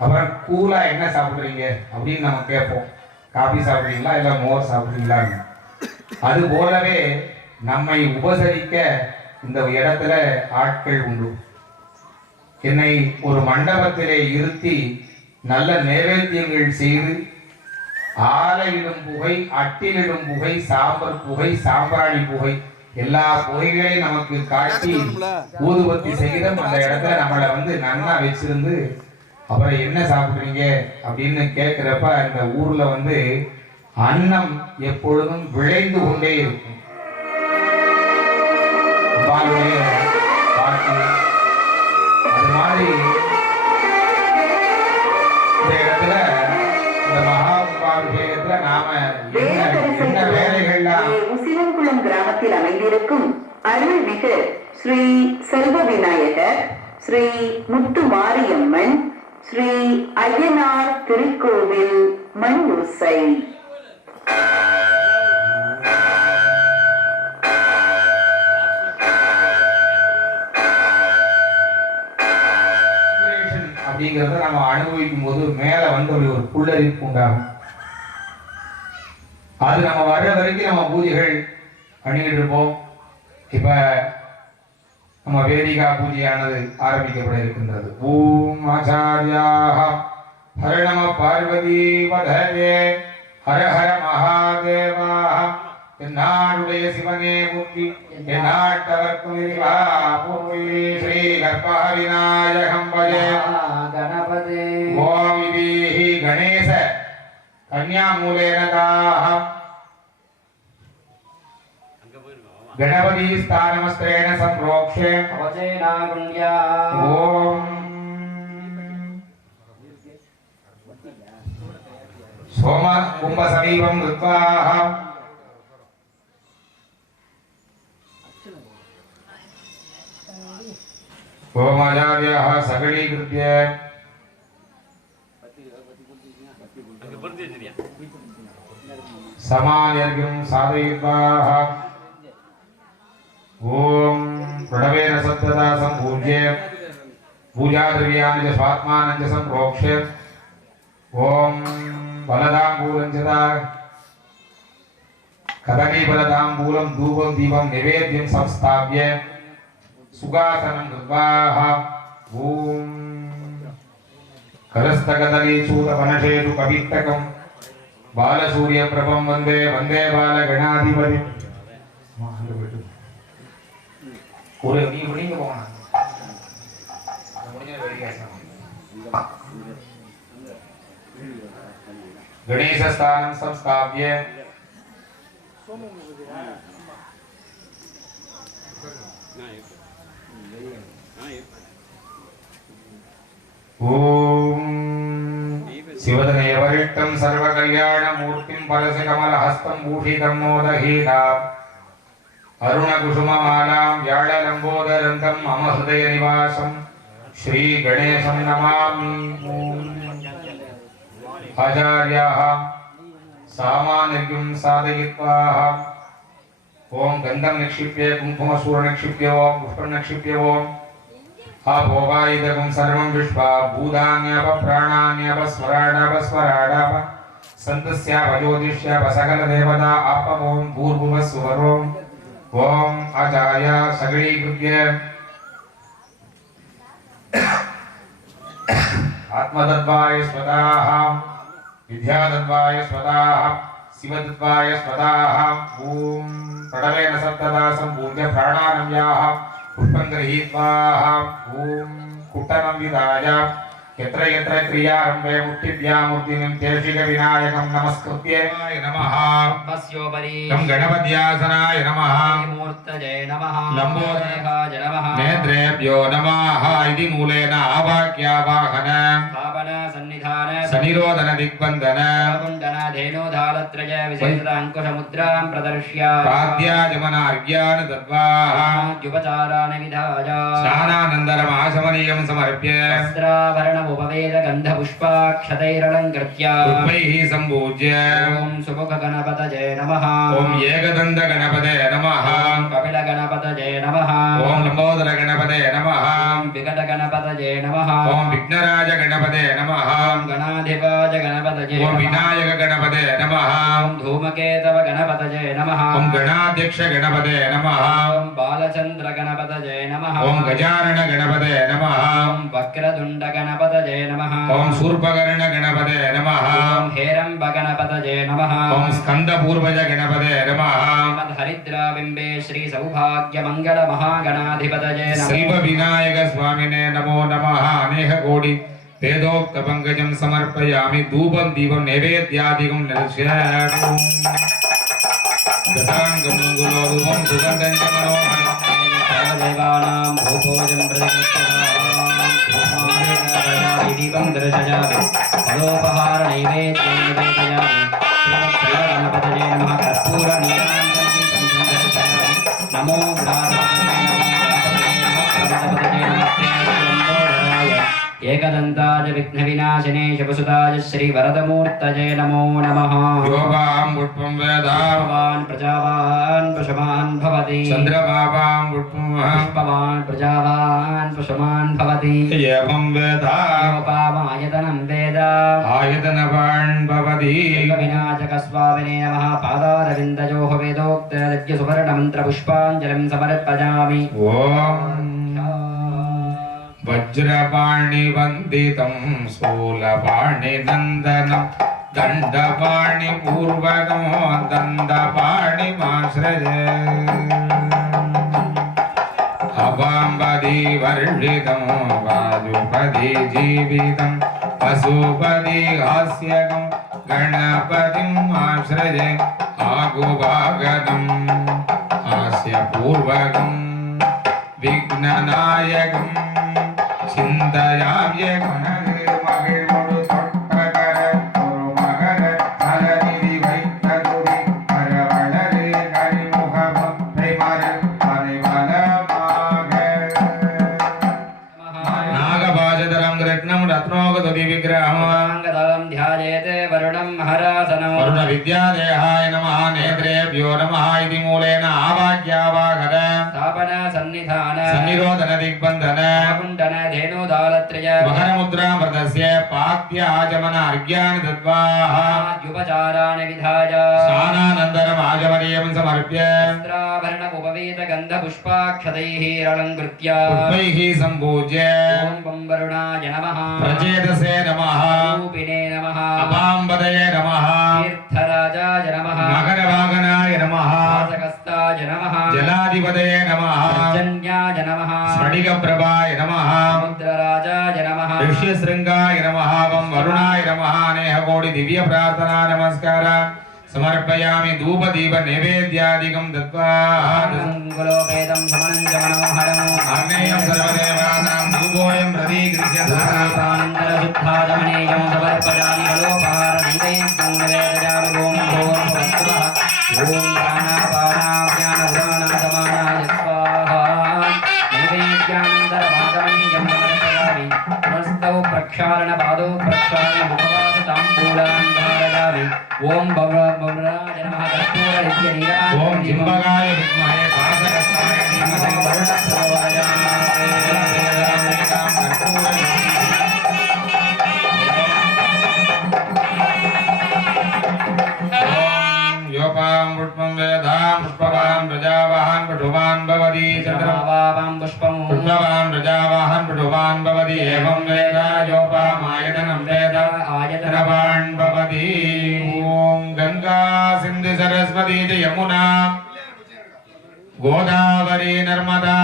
அப்புறம் கூலா என்ன சாப்பிடுறீங்க அப்படின்னு நம்ம கேட்போம். காபி சாப்பிடுறீங்களா இல்ல மோர் சாப்பிடுறீங்களான்னு. அது போலவே நம்மை உபசரிக்க இந்த இடத்துல ஆட்கள் உண்டு. என்னை ஒரு மண்டபத்திலே இருத்தி நல்ல நைவேத்தியங்கள் செய்து ஆலையிடும் புகை, அட்டிலிடும் புகை, சாம்பல் புகை, சாம்பிராணி புகை, எல்லா புகைகளையும் நமக்கு காட்டி ஊதுபத்தி செய்த அந்த இடத்துல நம்மளை வந்து நன்னா வச்சிருந்து அப்புறம் என்ன சாப்பிடுறீங்க அப்படின்னு கேட்கிறப்ப இந்த ஊர்ல வந்து அன்னம் எப்பொழுதும் விளைந்து கொண்டே இருக்கும். பாலுடைய பாட்டு அது மாதிரி இந்த இடத்துல இந்த மகாபாரதத்துல நாம என்ன வேலைகள்லாம் உசிலங்குளம் கிராமத்தில் அமைந்திருக்கும் அருள்மிகு ஸ்ரீ செல்வ விநாயகர், ஸ்ரீ முத்து மாரியம்மன், ஸ்ரீ ஐயனார் திருக்கோவில் மண்ணூசை. அப்படிங்கிறத நம்ம அனுபவிக்கும் போது மேல வந்து ஒரு புல்லரிப்பு உண்டாகும். அது நம்ம வர்ற வரைக்கும் நம்ம பூஜைகள் பண்ணிக்கிட்டு இருப்போம். இப்ப நம்ம வேதிகா பூஜையானது ஆரம்பிக்கப்பட இருக்கின்றது. ஓம் ஆச்சாரியாக ஹர நம பார்வதி பதவே ஹர ஹர மகாதேவாக. என்னாடுடைய சிவனே போற்றி, எந்நாட்டவர்க்கும் இறைவா போற்றி. ஸ்ரீ கற்பக விநாயகம் பஜே गणपते ஓம் விதேஹி கணேச கன்யாமூலேன தாஹ गणपति स्थानमस्त्रेण संप्रोक्ष्य अवचेनागुण्या ओम सोम कुंभ समीपं कृत्वा ओमाचार्यः सकलीकृत्य समान्यर्घ्यं साधयित्वा ओम प्रणवेन सप्तदा संपूज्य पूजाद्रव्यानि च स्वात्मानं च संप्रोक्ष्य ओम फलदाम्बूलं च कदलीफलदाम्बूलं धूपं दीपं नैवेद्यं संस्थाप्य सुगासनं कृत्वा ओम करस्तकदलीचूतवनशेषु कवित्तकं बालसूर्यप्रभं वन्दे वन्दे बालगणाधिपतिम् पूरे நீங்க போங்க गणेश स्थानं संस्थाप्य ओम शिवदनयवरिष्ठं सर्वकल्याणमूर्तिं परशकमलहस्तं भूषितं मोदहीना अरुणकुसुममालां व्याळलम्बोदरन्तं मम हृदयनिवासं श्रीगणेशं नमामि। आचार्याः सामान्यं साधयित्वा ओम गन्धं निक्षिप्य कुङ्कुमसूर्णं निक्षिप्य ओम पुष्पं निक्षिप्य ओम आभोगायिदकं सर्वं विश्वा भूतान्यपप्राणान्यपस्वराडापस्वराडाप सन्तस्यापज्योतिष्याप सकलदेवता आपमों भूर्भुवस्सुवरों ओम आचार्य सगलीकृत्य आत्मतत्त्वाय स्वतः विद्यातत्त्वाय स्वतः शिवतत्त्वाय स्वतः ओम प्रणवेन सप्तदा सम्पूज्य प्राणानम्याः पुष्पं गृहीत्वा ओम कुट्टनं विधाय यत्र यत्र क्रियारम्भे मुष्टिभ्यामूर्तिं देशिकविनायकं नमस्कृत्य नमः तस्योपरि तं गणपत्यासनाय नमः मूर्तये नमः लम्बोदराय नमः नेत्रेभ्यो नमः इति मूलेन आवाक्यावाहन स्थापन सन्निधान सनिरोधन दिग्बन्धन कुण्डन धेनुधालत्रय विशेषत अंकुशमुद्रां प्रदर्श्य पाद्याजमनार्घ्यान् दत्वाः उपचारान् विधाय स्नानानन्तरम् आचमनीयं समर्प्य वस्त्राभरणमुपवेद गन्धपुष्पाक्षतैरलङ्कृत्य पुष्पैः सम्पूज्य ॐ सुमुखगणपतये नमः ॐ एकदन्तगणपते नमः कपिलगणपतये नमः ॐ लम्बोदरगणपते नमः विकटगणपतये नमः ओम विघ्नराज गणपते नमः ॐ गणाधिपाय गणपतये ओम नमः विनायक गणपते नमः ॐ धूमकेतव गणपतये नमः ओम गणाध्यक्ष गणपते नमः ॐ बालचन्द्र गणपतये नमः ओम गजानन गणपते नमः ॐ वक्रतुण्ड गणपतये नमः ओम शूर्पकर्ण गणपते नमः ॐ हेरम्ब गणपतये नमः ओम स्कंदपूर्वज गणपते नमः श्रीमद्हरिद्राबिम्बे श्री सौभाग्य मंगल महागणाधिपतये श्रीव नमः विनायक स्वामिने नमो नमः अनेक कोटि वेदोक्त पंकजं समर्पयामि धूपं दीपं नैवेद्यादिकं निर्दशयामि दशांगमंगलोधूपं सुगन्धं च मनोहरं सर्वदेवानां भूपोजं प्रतिष्ठामि दीपं दर्शयामि फलोपहार नैवेद्यं निवेदयामि श्रीमद्गणपतये नमः कर्पूर नमो एकदन्ताय विघ्नविनाशिने शुभसुताय श्रीवरदमूर्तये नमो नमः योगां पुष्पं वेदां भवान् प्रजावान् पशुमान् भवति चन्द्रमापां पुष्पं पुष्पवान् प्रजावान् पशुमान् भवति एवं वेदां योपामायतनं वेद आयतनवान् भवति विनायकस्वामिने नमः पादारविन्दयोः वेदोक्त दिव्यसुवर्णमन्त्रपुष्पाञ्जलिं समर्पयामि ॐ वज्रपाणि वन्दितं स्थूलपाणि नन्दनं दण्डपाणि पूर्वकं दन्दपाणि माश्रये अपाम्बदि वर्षितं वाजुपदि जीवितं पशुपदि हास्यकं गणपतिम् आश्रये आगुभागनं हास्यपूर्वकं विघ्ननायकम् चिन्तयाम्ये घननिर्महिर्मुडु தொட்டகர ஒரு மகர நலநிதி வைத்ததுடி மரவளரே கரிமுகமம் தைமரல் பரிமளமாக नागभाजधरं कृष्णं रत्नोगतुति विग्रहम् अङ्गदलं ध्यायेत् वरुणं महारासनं वरुणविद्यादेहाय नमः नेत्रेभ्यो नमः इति मूलेन आवाक्यावाहर स्थापन सन्निधान सन्निरोधन दिग्बन्धन कुण्डन धेनुदालत्रय मकरमुद्रामृतस्य पाक्याचमन अर्घ्यानि दत्वाः उपचाराणि विधाय स्नानानन्तरम् आचमनीयं समर्प्य वस्त्राभरणमुपवीतगन्धपुष्पाक्षतैः अलङ्कृत्य पुष्पैः सम्पूज्य ॐ बं वरुणाय नमः प्रचेतसे नमः रूपिणे नमः अपाम्बदये नमः तीर्थराजाय नमः मकरवाहनाय नमः वासकस्ताय नमः जलाधिपतये नमः पर्जन्याय नमः स्फटिकप्रभाय नमः समुद्रराजाय नमः ऋष्यशृङ्गाय नमः वं वरुणाय नमः अनेक कोटि दिव्य प्रार्थना नमस्कार समर्पयामि धूपदीप नैवेद्यादिकं दत्वा मङ्गलोपेदं समनं च मनोहरम् आग्नेयं सर्वदेवानां धूपोऽयं प्रतीगृह्य शुद्धादमनेयं समर्पयामि फलोपहार नैवेद्यं निवेदयामि ॐ भूर्भुवस्सुवः ॐ प्राणापानाव्यानपुराणादमानाय स्वाहा नैवेद्यानन्तरमागमनीयं समर्पयामि पुनस्तौ प्रक्षालनपादौ प्रक्षालय मुखवासताम्बूलान् धारयामि ॐ भवराय नमः कर्पूरनित्यनीराजनं ओम जिम्बगाय विद्महे वासकस्ताय धीमहि योपां पुष्पं वेदां पुष्पवान् प्रजावान् पशुवान् भवति चन्द्रमावां पुष्पं पुष्पवान् प्रजावान् पशुवान् भवति एवं वेद योपामायतनं वेद आयतनवान् भवति ॐ गंगा सिन्धु सरस्वती च यमुना गोदावरी नर्मदा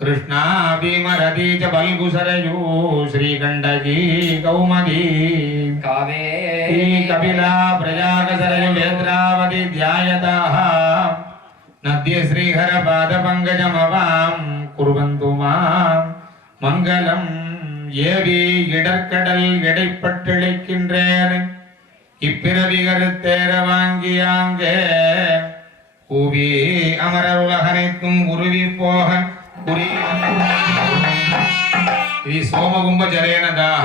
कृष्णा भीमरती च फल्गु सरयू श्रीगण्डकी कौमुदी कावेरी कपिला प्रयाग सरयू वेद्रावती ध्यायताः नद्य श्रीहर पाद पंकजमवां कुर्वन्तु मां मङ्गलम् ஏவி இடர்கடல் எடைப்பட்டிழைக்கின்றேன் இப்பிறவி கருத்தேர வாங்கியாங்கே கூவி அமரர் உலகனைத்தும் உருவி போக ఇది సోమగుంభ జరేన దాహ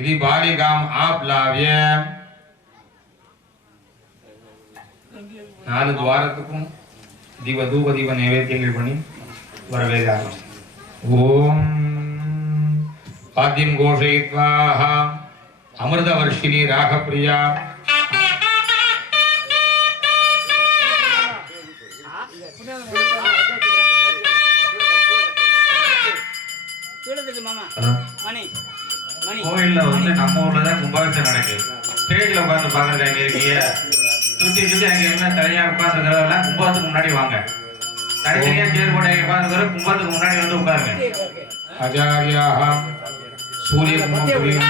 ఇది బాలికాం ఆప్లావ్య 4 துவாரத்துக்கும் தீப தூப தீப நைவேத்தியங்கள் பண்ணி வரவேற்க ஆரம்பிச்சு ஓம் ஆத்யம் கோஷயித்வாஹ அமிர்தவர்ஷினி ராகப்பிரியா கோயில்ல வந்து நம்ம ஊர்ல தான் கும்பாபிஷேகம் நடக்குது. ஸ்டேஜ்ல உட்கார்ந்து பாக்குறதுக்கு இருக்கீங்க. சுத்தி சுத்தி அங்க என்ன தனியா உட்கார்ந்துக்கிறதெல்லாம் கும்பத்துக்கு முன்னாடி வாங்க. தனித்தனியா சேர் போட்டு உட்கார்ந்துக்கிற கும்பத்துக்கு முன்னாடி வந்து உட்காருங்க. ஆச்சாரியாஹ சூரியகுமாரேண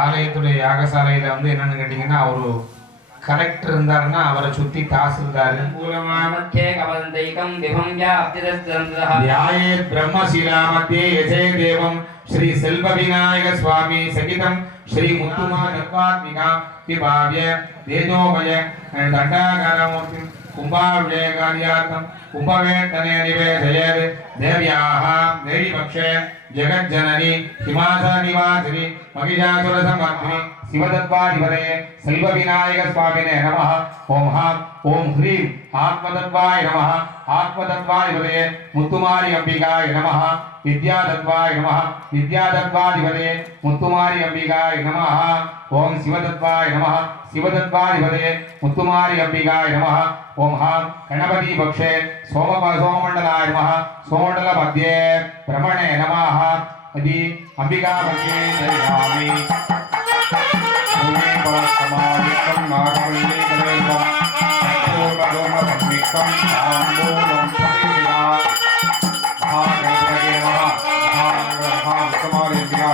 ஆலயத்துடைய யாகசாலையில வந்து என்னன்னு கேட்டீங்கன்னா ஒரு கலெக்டர் இருந்தாருன்னா அவரை சுத்தி தாசில்தார் பிரம்மசீலா மத்தியே யஜே தேவம் ஸ்ரீ செல்வ விநாயக சுவாமி சகிதம் ஸ்ரீ முத்துமா நிர்வாத்மிகா விபாவ்ய தேஜோமய தண்டாகாரமூர்த்தி கும்பாபிஷேகார்யார்த்தம் கும்பவேட்டனே நிவேதயேத் தேவ்யாः தேவிபக்ஷே ஜெகஜ்ஜனனி ஹிமாசனிவாசினி மகிஷாசுரசமர்த்தினி சிவதத்வாதிபதயே செல்வ விநாயக சுவாமினே நமः ஓம் ஹாம் ஓம் ஹ்ரீம் ஆத்மதத்வாய நமः ஆத்மதத்வாதிபதயே முத்துமாரி அம்பிகாய நமः வித்யாதத்வாய நமः வித்யாதத்வாதிபதயே முத்துமாரி அம்பிகாய நமः ஓம் சிவதத்வாய நமः சிவதத்வாதிபதயே முத்துமாரி அம்பிகாய நமः ஓம் ஹாம் கணபதி பக்ஷே சோமமண்டலாய நமः சோமண்டல மத்தியே பிரமணே நமः அதி அம்பிகா பக்ஷே தயாமி பூமி பரசமாவிக்கம் நாகவல்லி கலேகம் பூர்வதோம சம்மிக்கம் ஆம்பூலம் பரிவிதா மகாகணபதியே நமः மகாங்கரஹா முத்துமாரி அம்பிகா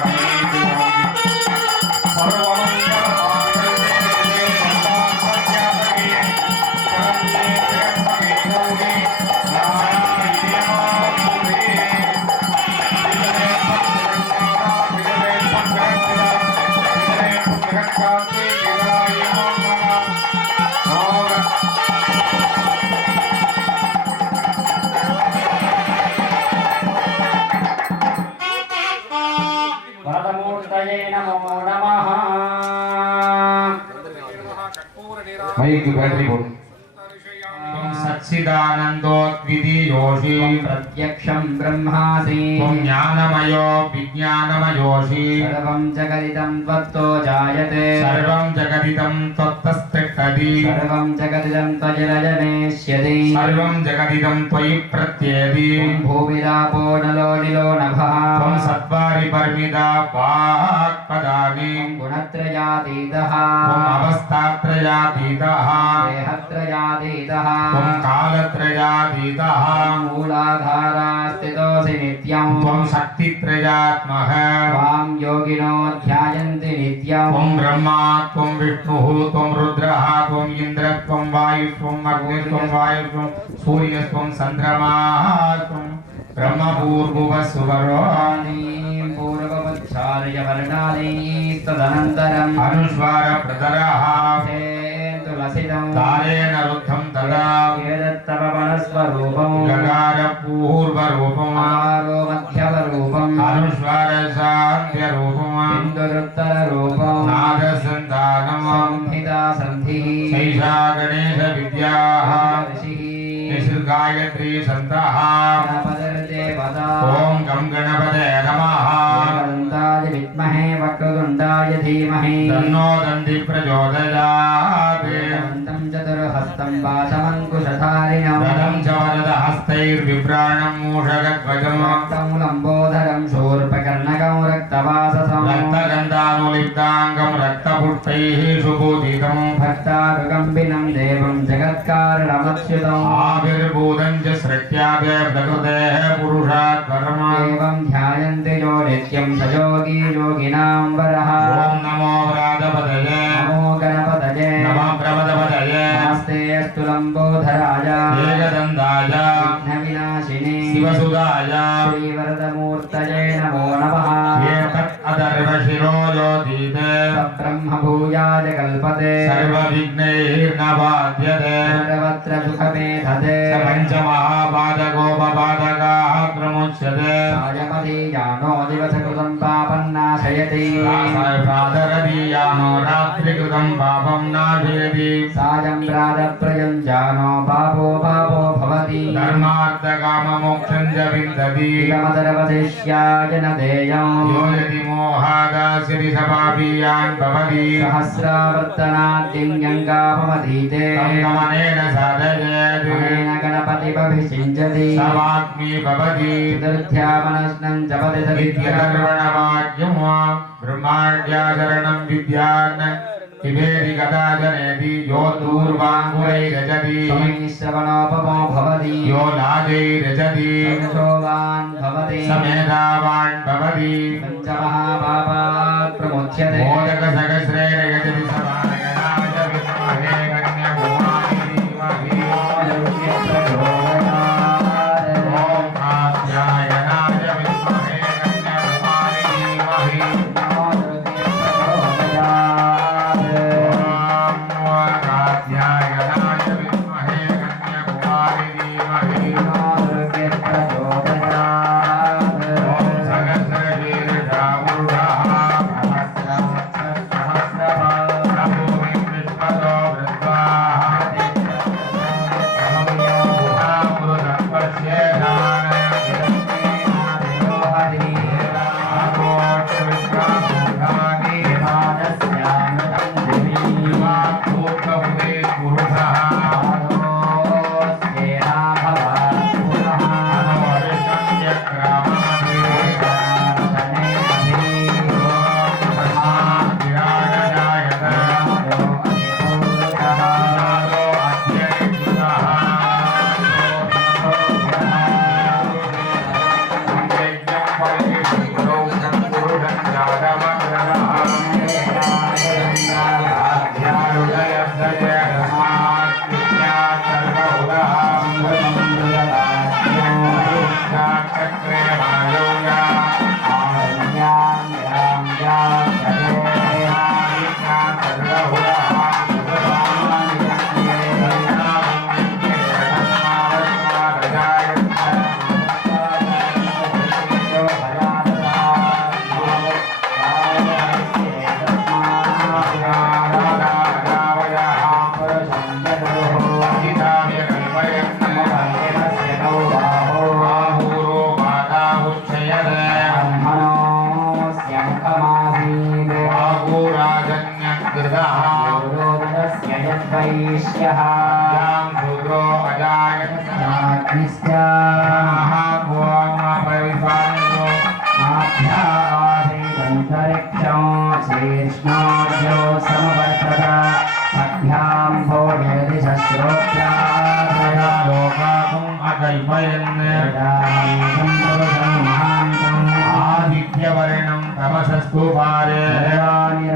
மைக்கு பேட்டரி போடு सच्चिदानन्दोद्वितीयोषि प्रत्यक्षं ब्रह्मासि त्वं ज्ञानमयो विज्ञानमयोषि सर्वं जगदिदं त्वत्तो जायते सर्वं जगदिदं त्वत्तस्तिष्ठति सर्वं जगदिदं त्वजिरजनेष्यति सर्वं जगदिदं त्वयि प्रत्येति भूमिरापो नलो निलो नभः त्वं सत्वारि परमिदा वाक्पदानि गुणत्रयातीतः त्वम् अवस्थात्रयातीतः देहत्रयातीतः त्वं कालत्रयातीतः मूलाधारा स्थितोऽसि नित्यं त्वं शक्तित्रयात्मः त्वां योगिनो ध्यायन्ति नित्यं त्वं ब्रह्मा त्वं विष्णुः त्वं रुद्रः त्वं इन्द्रः त्वं वायुः त्वं अग्निः त्वं वायुः त्वं सूर्यः त्वं चन्द्रमाः त्वं ब्रह्मपूर्वसुवराणि पूर्वमुच्चार्य वर्णानि तदनन्तरम् अनुस्वारप्रतरः तुलसितं तारेण रुद्धं तदा एतत्तव मनस्वरूपम् गगारपूर्वरूपम् आरो मध्यवरूपम् अनुस्वारशान्त्यरूपम् बिन्दुरुत्तररूपम् नादसन्तानम् संहिता सन्धिः सैषा गणेशविद्याः ऋषिः गायत्री सन्तः गणपतिर्देवता ॐ गं गणपते नमः एकदन्ताय विद्महे वक्रतुण्डाय धीमहि तन्नो दन्ति प्रचोदयात् वक्रतुण्डं चतुर्हस्तं वासमङ्कुशधारिणं रथं च वरदहस्तैर्बिभ्राणं मूषकध्वजं रक्तं लम्बोदरं शूर्पकर्णकं रक्तवाससं रक्तगन्धानुलिप्ताङ्गं रक्तपुष्पैः सुपूजितं भक्तानुकम्बिनं देवं जगत्कारणमच्युतम् आविर्भूतं च सृष्ट्याभ्य प्रकृतेः पुरुषात् परम् एवं ध्यायन्ति यो नित्यं स योगी योगिनां वरः ॐ नमो व्रातपतये नमो गणपतये नमः प्रमदपतये नमस्ते अस्तु लम्बोधराय एकदन्ताय विघ्नविनाशिने शिवसुधाय श्रीवरदमूर्तये नमो नमः एतत् अदर्वशिरो योधीते ब्रह्मभूयाय कल्पते सर्वविघ्नैर्न बाध्यते सर्वत्र सुखमेधते स पञ्चमहापादकोपपादकाः प्रमुच्यते सायमदीयानो दिवसकृतं पापन्नाशयति प्रातरदीयानो रात्रिकृतं पापं नाशयति सायं प्रातःप्रयुञ्जानो पापो पापो भवति धर्मार्थकाममोक्षं च विन्दति इदमदरवशिष्याय न देयम् यो यदि मोहादास्यति स पापीयान् भवति सहस्रावर्तनाद्यङ्गापमधीते गमनेन साधयेत् अनेन गणपतिमभिषिञ्चति समात्मी भवति चतुर्थ्यामनस्नं जपति विद्यधर्वणवाक्यं ब्रह्माढ्याचरणं विद्यान् किभेदि कदा जनेति यो दूर्वाङ्कुरैरजति श्रवणोपमो भवति यो लाजैरजति समेधोवान् भवति समेधावान् भवति पञ्चमहापापात् प्रमुच्यते मोदकसहस्रेण यजति समानगणाय विद्महे कन्याकुमारी धीमहि ॐ कात्यायनाय विद्महे कन्याकुमारी धीमहि कात्यायनाय विद्महे कन्याकुमारी धीमहि ॐ सहस्रशीर्षा पुरुषः प्रभुमिं विश्वतो वृद्धाः अहं पश्येदान् आदित्यवर्णं तमसस्तु पारे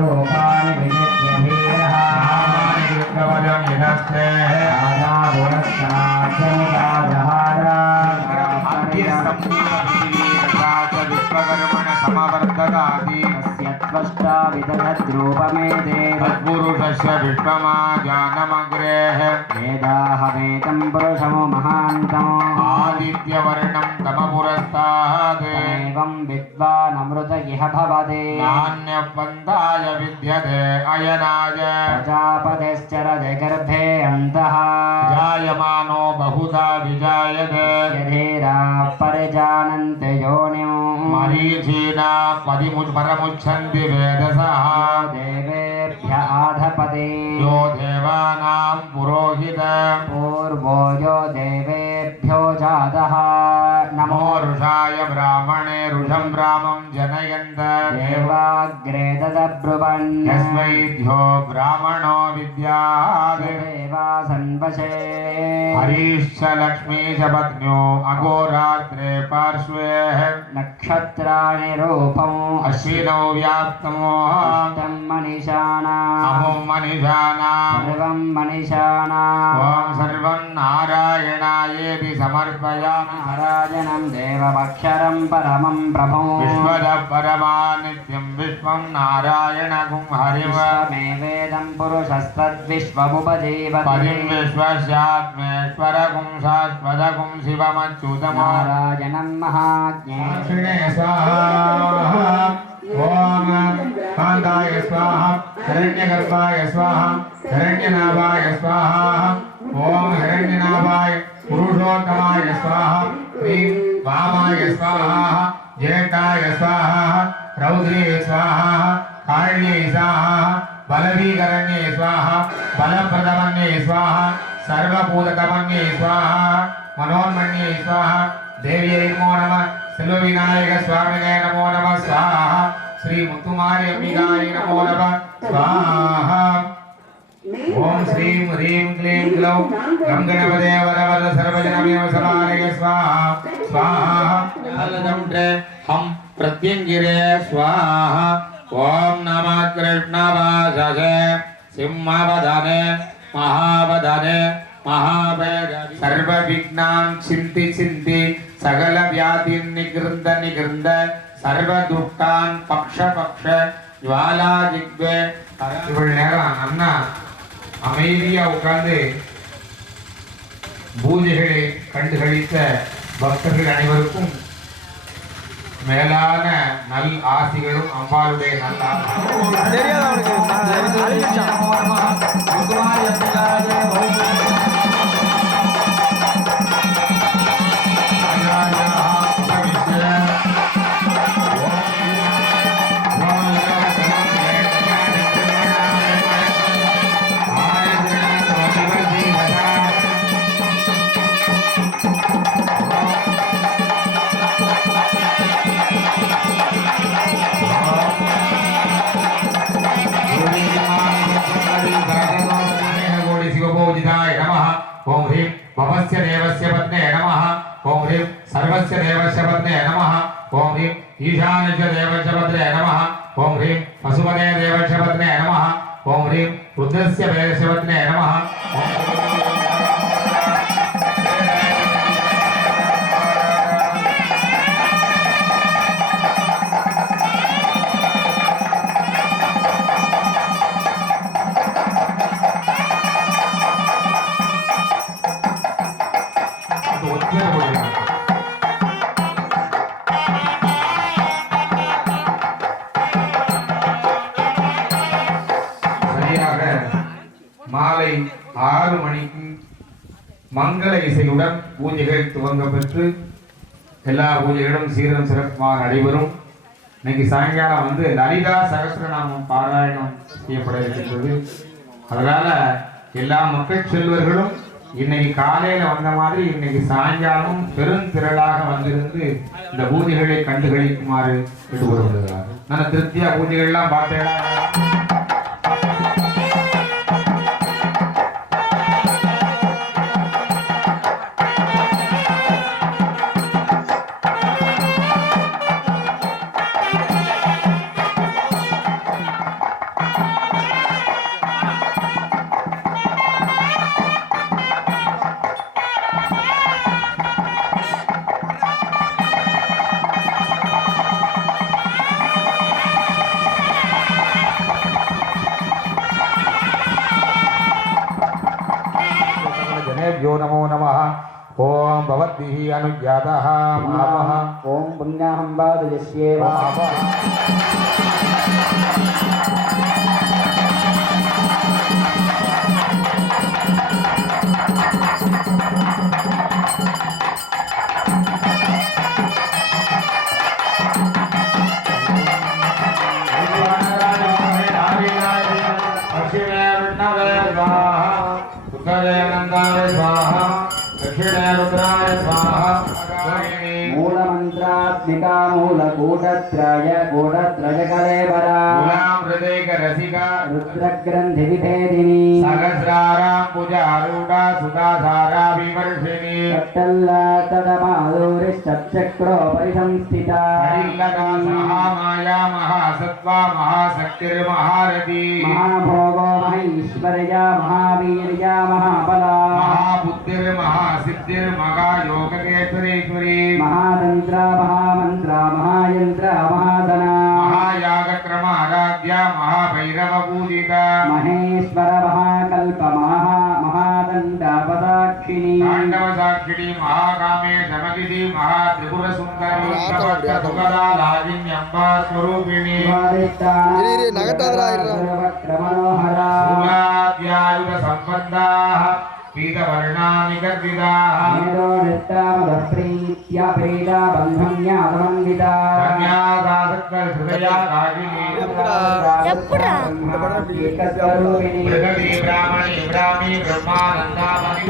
रूपाणि विनित्यधीरः नामानि यदस्ते विश्वकर्मण समवर्तकादि त्वष्टाविदधद्रूपमेते तत्पुरुषस्य विश्वमाजानमग्रेः वेदाहवेतं पुरुषमो महान्तम् आदित्यवर्णं तमपुरस्तात् एवं विद्वानमृत इह भवते नान्यपन्थाय विद्यते अयनाय प्रजापतिश्चरति गर्भे अन्तः जायमानो बहुधा विजायते यधीराः परिजानन्ति योनिम् मरीचीनां परमुच्छन्ति वेदसः देवेभ्य आधपते यो देवानां पुरोहित पूर्वो यो देवेभ्यो जातः नमो ऋषाय ब्राह्मणे ऋषं रामं जनयन्त देवाग्रे ददब्रुवन् यस्मै ध्यो ब्राह्मणो विद्यात् देवा सन्वशे हरीश्च लक्ष्मी च पत्न्यो अघोरात्रे पार्श्वे नक्षत्राणि रूपम् अश्विनौ व्याप्तमो अष्टं मनीषाणाम् अहो मनीषाणां सर्वं मनीषाणाम् ॐ सर्वं नारायणायेति समर्पयामि नारायणं देवमक्षरं परमं प्रभो विश्वतः परमा नित्यं विश्वं नारायणगुं हरिव विश्वमेवेदं पुरुषस्तद्विश्वमुपजीवति पदिं विश्वस्यात्मेश्वरगुं शाश्वतगुं शिवमच्युतम् नारायणं महाज्ञे दक्षिणे स्वाहा ॐ कान्ताय स्वाहा हिरण्यगर्भाय स्वाहा हिरण्यनाभाय स्वाहा ॐ हिरण्यनाभाय पुरुषोत्तमाय स्वाहा ह्रीं वामाय स्वाहा ज्येष्ठाय स्वाहा रौद्रे स्वाहा काण्ये स्वाहा बलवीकरण्ये स्वाहा बलप्रदमन्ये स्वाहा सर्वभूतकमन्ये स्वाहा मनोन्मन्ये स्वाहा देव्यै नमो नमः सेल्वविनायक स्वामिने नमो नमः स्वाहा श्री मुत्तुमारी अंबिकायै नमो नमः स्वाहा ओम श्रीं ह्रीं क्लीं ग्लौं गं गणपते वरवरद सर्वजनमेव समानय स्वाहा स्वाहा अलदंत्रे हम प्रत्यंगिरे स्वाहा ओम नमः कृष्णवाससे सिंहवदने महावदने महाभैरवी सर्वविघ्नां चिन्ति चिन्ति सकल व्याधिं निगृन्द सर्व दुष्टान् पक्ष ज्वाला जिग्वे இவ்வளவு நேரம் அண்ணா அமைதியா உட்கார்ந்து பூஜைகளை கண்டுகளித்த பக்தர்கள் அனைவருக்கும் மேலான நல் ஆசிகளும் அம்பாளுடைய நல்ல ओम ह्रीं भवस्य देवस्य पत्ने नमः ओम ह्रीं सर्वस्य देवस्य पत्ने नमः ओम ह्रीं ईशानस्य देवस्य पत्ने नमः ओम ह्रीं पशुपते देवस्य पत्ने नमः ओम ह्रीं रुद्रस्य देवस्य पत्ने नमः மாலை 6 மணிக்கு மங்கள இசையுடன் பூஜைகள் துவங்க பெற்று எல்லா பூஜைகளும் சீரும் சிறப்புமாக நடைபெறும். இன்னைக்கு சாயங்காலம் வந்து லலிதா சகஸ்ரநாமம் பாராயணம் செய்யப்பட இருக்கின்றது. அதனால எல்லா மக்கள் செல்வர்களும் இன்னைக்கு காலையில வந்த மாதிரி இன்னைக்கு சாயங்காலம் பெருந்திரளாக வந்திருந்து இந்த பூஜைகளை கண்டுகளிக்குமாறு கேட்டுக்கொள்கிறார். நல்ல திருப்தியா பூஜைகள்லாம் பார்த்தேன். जनेभ्यो नमो नमः। ओम भवद्भिः अनुज्ञातः महामः। ओम पुण्याहंबादयस्येव उत्तरेऽनन्दाय स्वाहा दक्षिणे रुद्राय स्वाहा मूलमन्त्रात्मिका मूलकूटत्रय कूटत्रयकलेवरा मूलामृतेकरसिका रुद्रग्रन्थिविभेदिनी सहस्रारां पूजारूढा सुधाधारा विमर्शिनी कट्टल्लातडमाधुरिश्चक्रो परिसंस्थिता हरिल्लका महामाया महासत्त्वा महाशक्तिर्महारथी महाभोगो महेश्वर्या महावीर्या महाबला महाबुद्धिर्महासिद्धिर्महायोगकेश्वरेश्वरी महातन्त्र महामन्त्र महायन्त्र महाधना महायागक्रमाराध्या महाभैरवपूजिता महेश्वर महाकल्प महादण्डापदाक्षिणी ताण्डवसाक्षिणी महाकामे शमगिरी महात्रिपुरसुन्दरी सुगदालाजिन्यम्बा स्वरूपिणी सर्वक्रमणोहरा मूलाद्यायुधसम्बन्धाः पीतवर्णानि गर्दिताः मेदो नित्यामदप्रीत्या प्रीता बन्धं ज्ञातमन्विता कन्यादासक्तहृदया रागिनी एकस्वरूपिणी बृहती ब्राह्मणी ब्राह्मी ब्रह्मानन्दामणि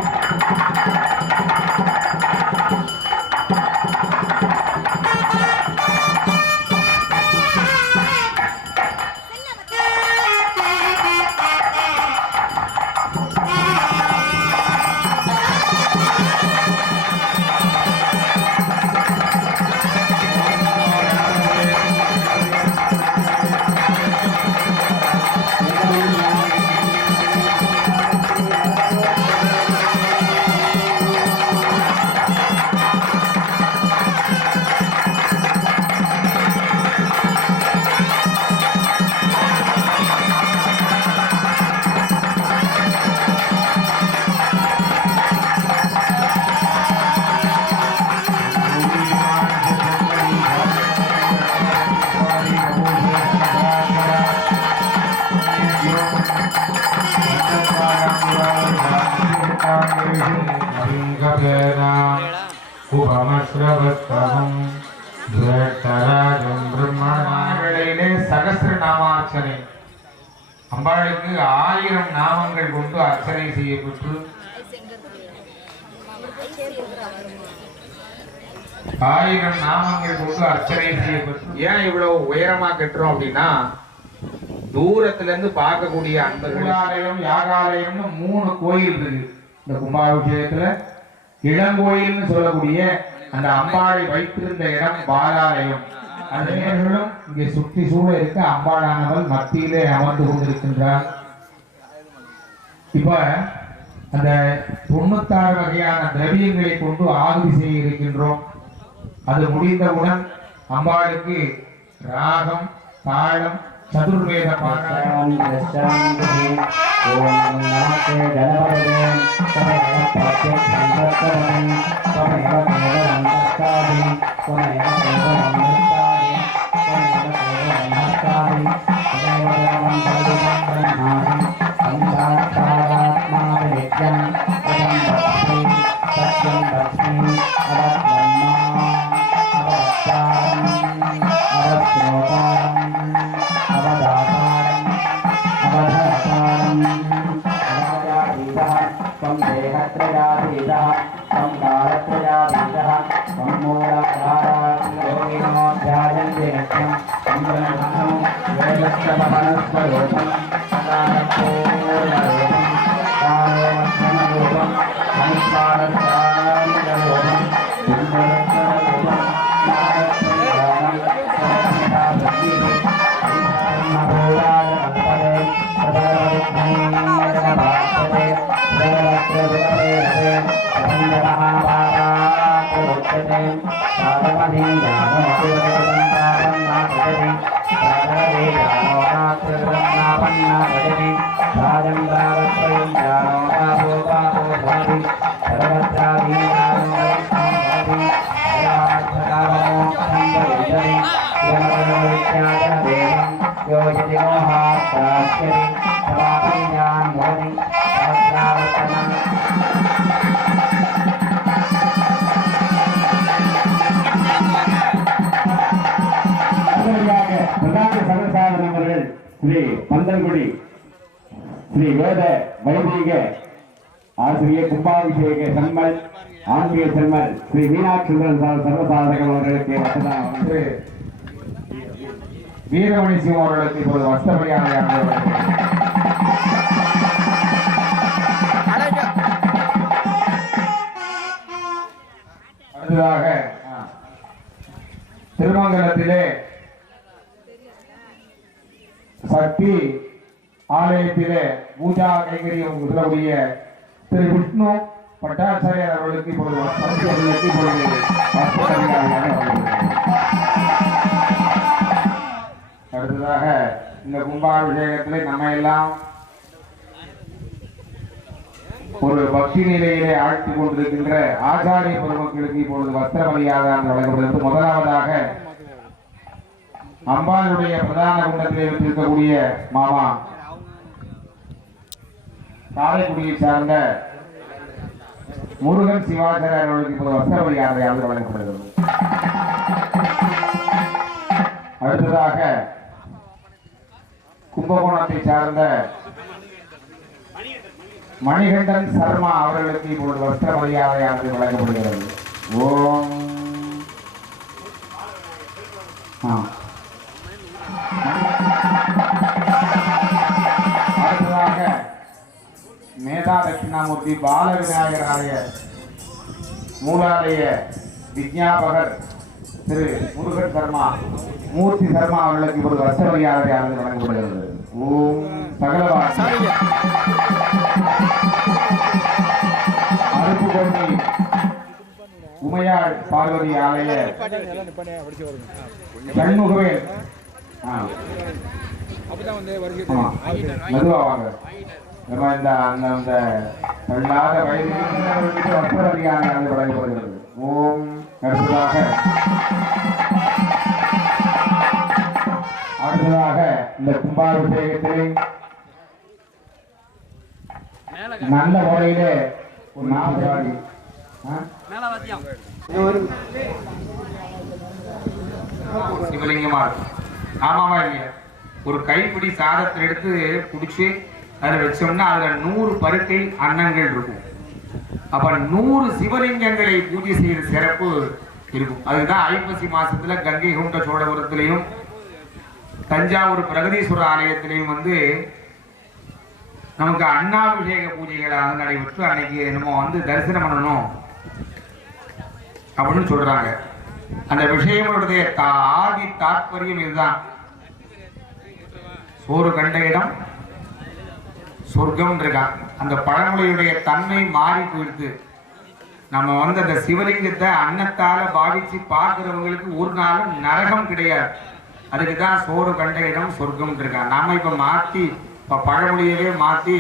சகஸ்ரநாமார்ச்சனை அம்பாளுக்கு 1000 நாமங்கள் கொண்டு அர்ச்சனை செய்யப்பட்டு 1000 நாமங்கள் கொண்டு அர்ச்சனை செய்யப்பட்டு ஏன் இவ்வளவு உயரமா கட்டுறோம் அப்படின்னா தூரத்துல இருந்து பார்க்கக்கூடிய அன்பர்கள் ஆலயம் யாகாலயம்னு 3 கோயில் இருக்கு இந்த கும்பாபிஷேகத்துல. இளங்கோயில்னு சொல்லக்கூடிய அந்த அம்பாளை வைத்திருந்த இடம் பாலாலயம். அந்த நேர்களும் இங்கே சுற்றி சூழ இருக்க அம்பாளானவள் மத்தியிலே அமர்ந்து கொண்டிருக்கின்றார். இப்ப அந்த 96 வகையான திரவியங்களை கொண்டு ஆகுதி செய்ய இருக்கின்றோம். அது முடிந்தவுடன் அம்பாளுக்கு ராகம் தாளம் சதுர்வேத பாராயணம் ஸ்ரீ பந்தல்குடி ஸ்ரீ வேத வைதீக ஆசிரியர் கும்பாபிஷேக செம்மல் ஆன்மீக செம்மல் ஸ்ரீ மீனாட்சி சர்வசாதகம் அவர்களுக்கு வந்து வீரமணி சிவம் அவர்களுக்கு இப்போது வஸ்திரமரியாதை அடுத்ததாக திருமங்கலத்திலே சக்தி ஆலயத்திலே பூஜா கைங்கரியம் சொல்லக்கூடிய திரு விஷ்ணு பட்டாச்சாரியார் அவர்களுக்கு இப்பொழுது அடுத்ததாக இந்த கும்பாபிஷேகத்திலே நம்ம எல்லாம் ஒரு பக்தி நிலையிலே ஆழ்த்தி கொண்டிருக்கின்ற ஆச்சாரிய பெருமக்களுக்கு இப்பொழுது வஸ்திர மரியாதை வழங்கப்படுகிறது. முதலாவதாக அம்பாளுடைய பிரதான குண்டத்திலே வைத்திருக்கக்கூடிய மாமா காரைக்குடியை சார்ந்த முருகன் சிவாச்சாரியர் அவர்களுக்கு இப்போது வஸ்திர மரியாதையாக வழங்கப்படுகிறது. அடுத்ததாக கும்பகோணத்தை சார்ந்த மணிகண்டன் சர்மா அவர்களுக்கு இப்பொழுது வஸ்திர மரியாதையானது வழங்கப்படுகிறது. ஓம் அடுத்ததாக மேதா தட்சிணாமூர்த்தி பால விநாயகர் ஆலய மூலாலய விஞ்ஞாபகர் திரு முருகன் சர்மா மூர்த்தி சர்மா அவர்களுக்கு இப்பொழுது வஸ்திர மரியாதையானது வழங்கப்படுகிறது. ஓம் சகலவாசி அருப்புக்கொண்டி உமையாள் பார்வதி ஆலய சண்முகவேல் மெதுவா வாங்க அந்த தள்ளாத வயதிற்கு வஸ்திரமரியாதை வழங்கப்படுகிறது. ஓம் அடுத்ததாக இந்த கும்பாபிஷேகத்திலே நல்ல முறையிலே ஒரு நாமசாடி சிவலிங்கமா ஆமாவா இல்லையா? ஒரு கைப்பிடி சாதத்தை எடுத்து குடிச்சு அதில் வச்சோம்னா அதுல 100 பருக்கை அன்னங்கள் இருக்கும். அப்ப 100 சிவலிங்கங்களை பூஜை செய்த சிறப்பு இருக்கும். அதுதான் ஐப்பசி மாசத்துல கங்கை கொண்ட சோழபுரத்திலையும் தஞ்சாவூர் பிரகதீஸ்வரர் ஆலயத்திலையும் வந்து நமக்கு அன்னாபிஷேக பூஜைகளாக நடைபெற்று அன்னைக்கு நம்ம வந்து தரிசனம் பண்ணணும் அப்படின்னு சொல்றாங்க. அந்த விஷயங்களுடைய ஆதி தாற்பயம் இதுதான். சோறு கண்ட இடம் சொர்க்கம் இருக்கான். அந்த பழமொழியுடைய தன்மை மாறி போயிடுது. நம்ம வந்து அந்த சிவலிங்கத்தை அன்னத்தால பாவிச்சு பார்க்கிறவங்களுக்கு ஒரு நாளும் நரகம் கிடையாது. அதுக்கு தான் சோறு கண்ட இடம் சொர்க்கம் இருக்கான். நாம இப்ப மாத்தி பழமொழியவே மாத்தி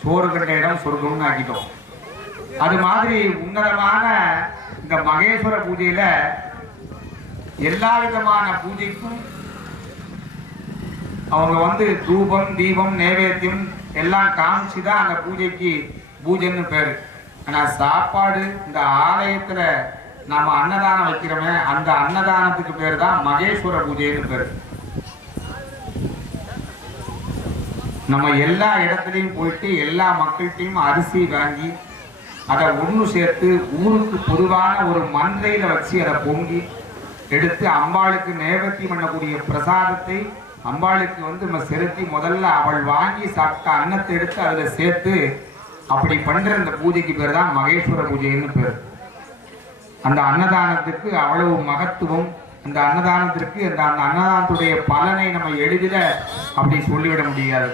சோறு கண்ட இடம் சொர்க்கம்னு ஆக்கிட்டோம். அது மாதிரி உன்னதமான இந்த மகேஸ்வர பூஜையில எல்லா விதமான பூஜைக்கும் அவங்க வந்து தூபம் தீபம் நைவேத்தியம் எல்லாம் காமிச்சுதான் அந்த பூஜைக்கு பூஜைன்னு பேரு. ஆனா சாப்பாடு இந்த ஆலயத்துல நாம அன்னதானம் வைக்கிறோமே அந்த அன்னதானத்துக்கு பேரு தான் மகேஸ்வர பூஜைன்னு பேரு. நம்ம எல்லா இடத்துலையும் போயிட்டு எல்லா மக்கள்கிட்டையும் அரிசி வாங்கி அதை ஒன்று சேர்த்து ஊருக்கு பொதுவான ஒரு மந்தையில வச்சு அதை பொங்கி எடுத்து அம்பாளுக்கு நைவேத்தியம் பண்ணக்கூடிய பிரசாதத்தை அம்பாளுக்கு வந்து நம்ம செலுத்தி முதல்ல அவள் வாங்கி சாப்பிட்ட அன்னத்தை எடுத்து அதில் சேர்த்து அப்படி பண்ற அந்த பூஜைக்கு பேர் தான் மகேஸ்வர பூஜைன்னு பேர். அந்த அன்னதானத்துக்கு அவ்வளவு மகத்துவம். அந்த அன்னதானத்திற்கு அந்த அன்னதானத்துடைய பலனை நம்ம எளிதில் அப்படி சொல்லிவிட முடியாது.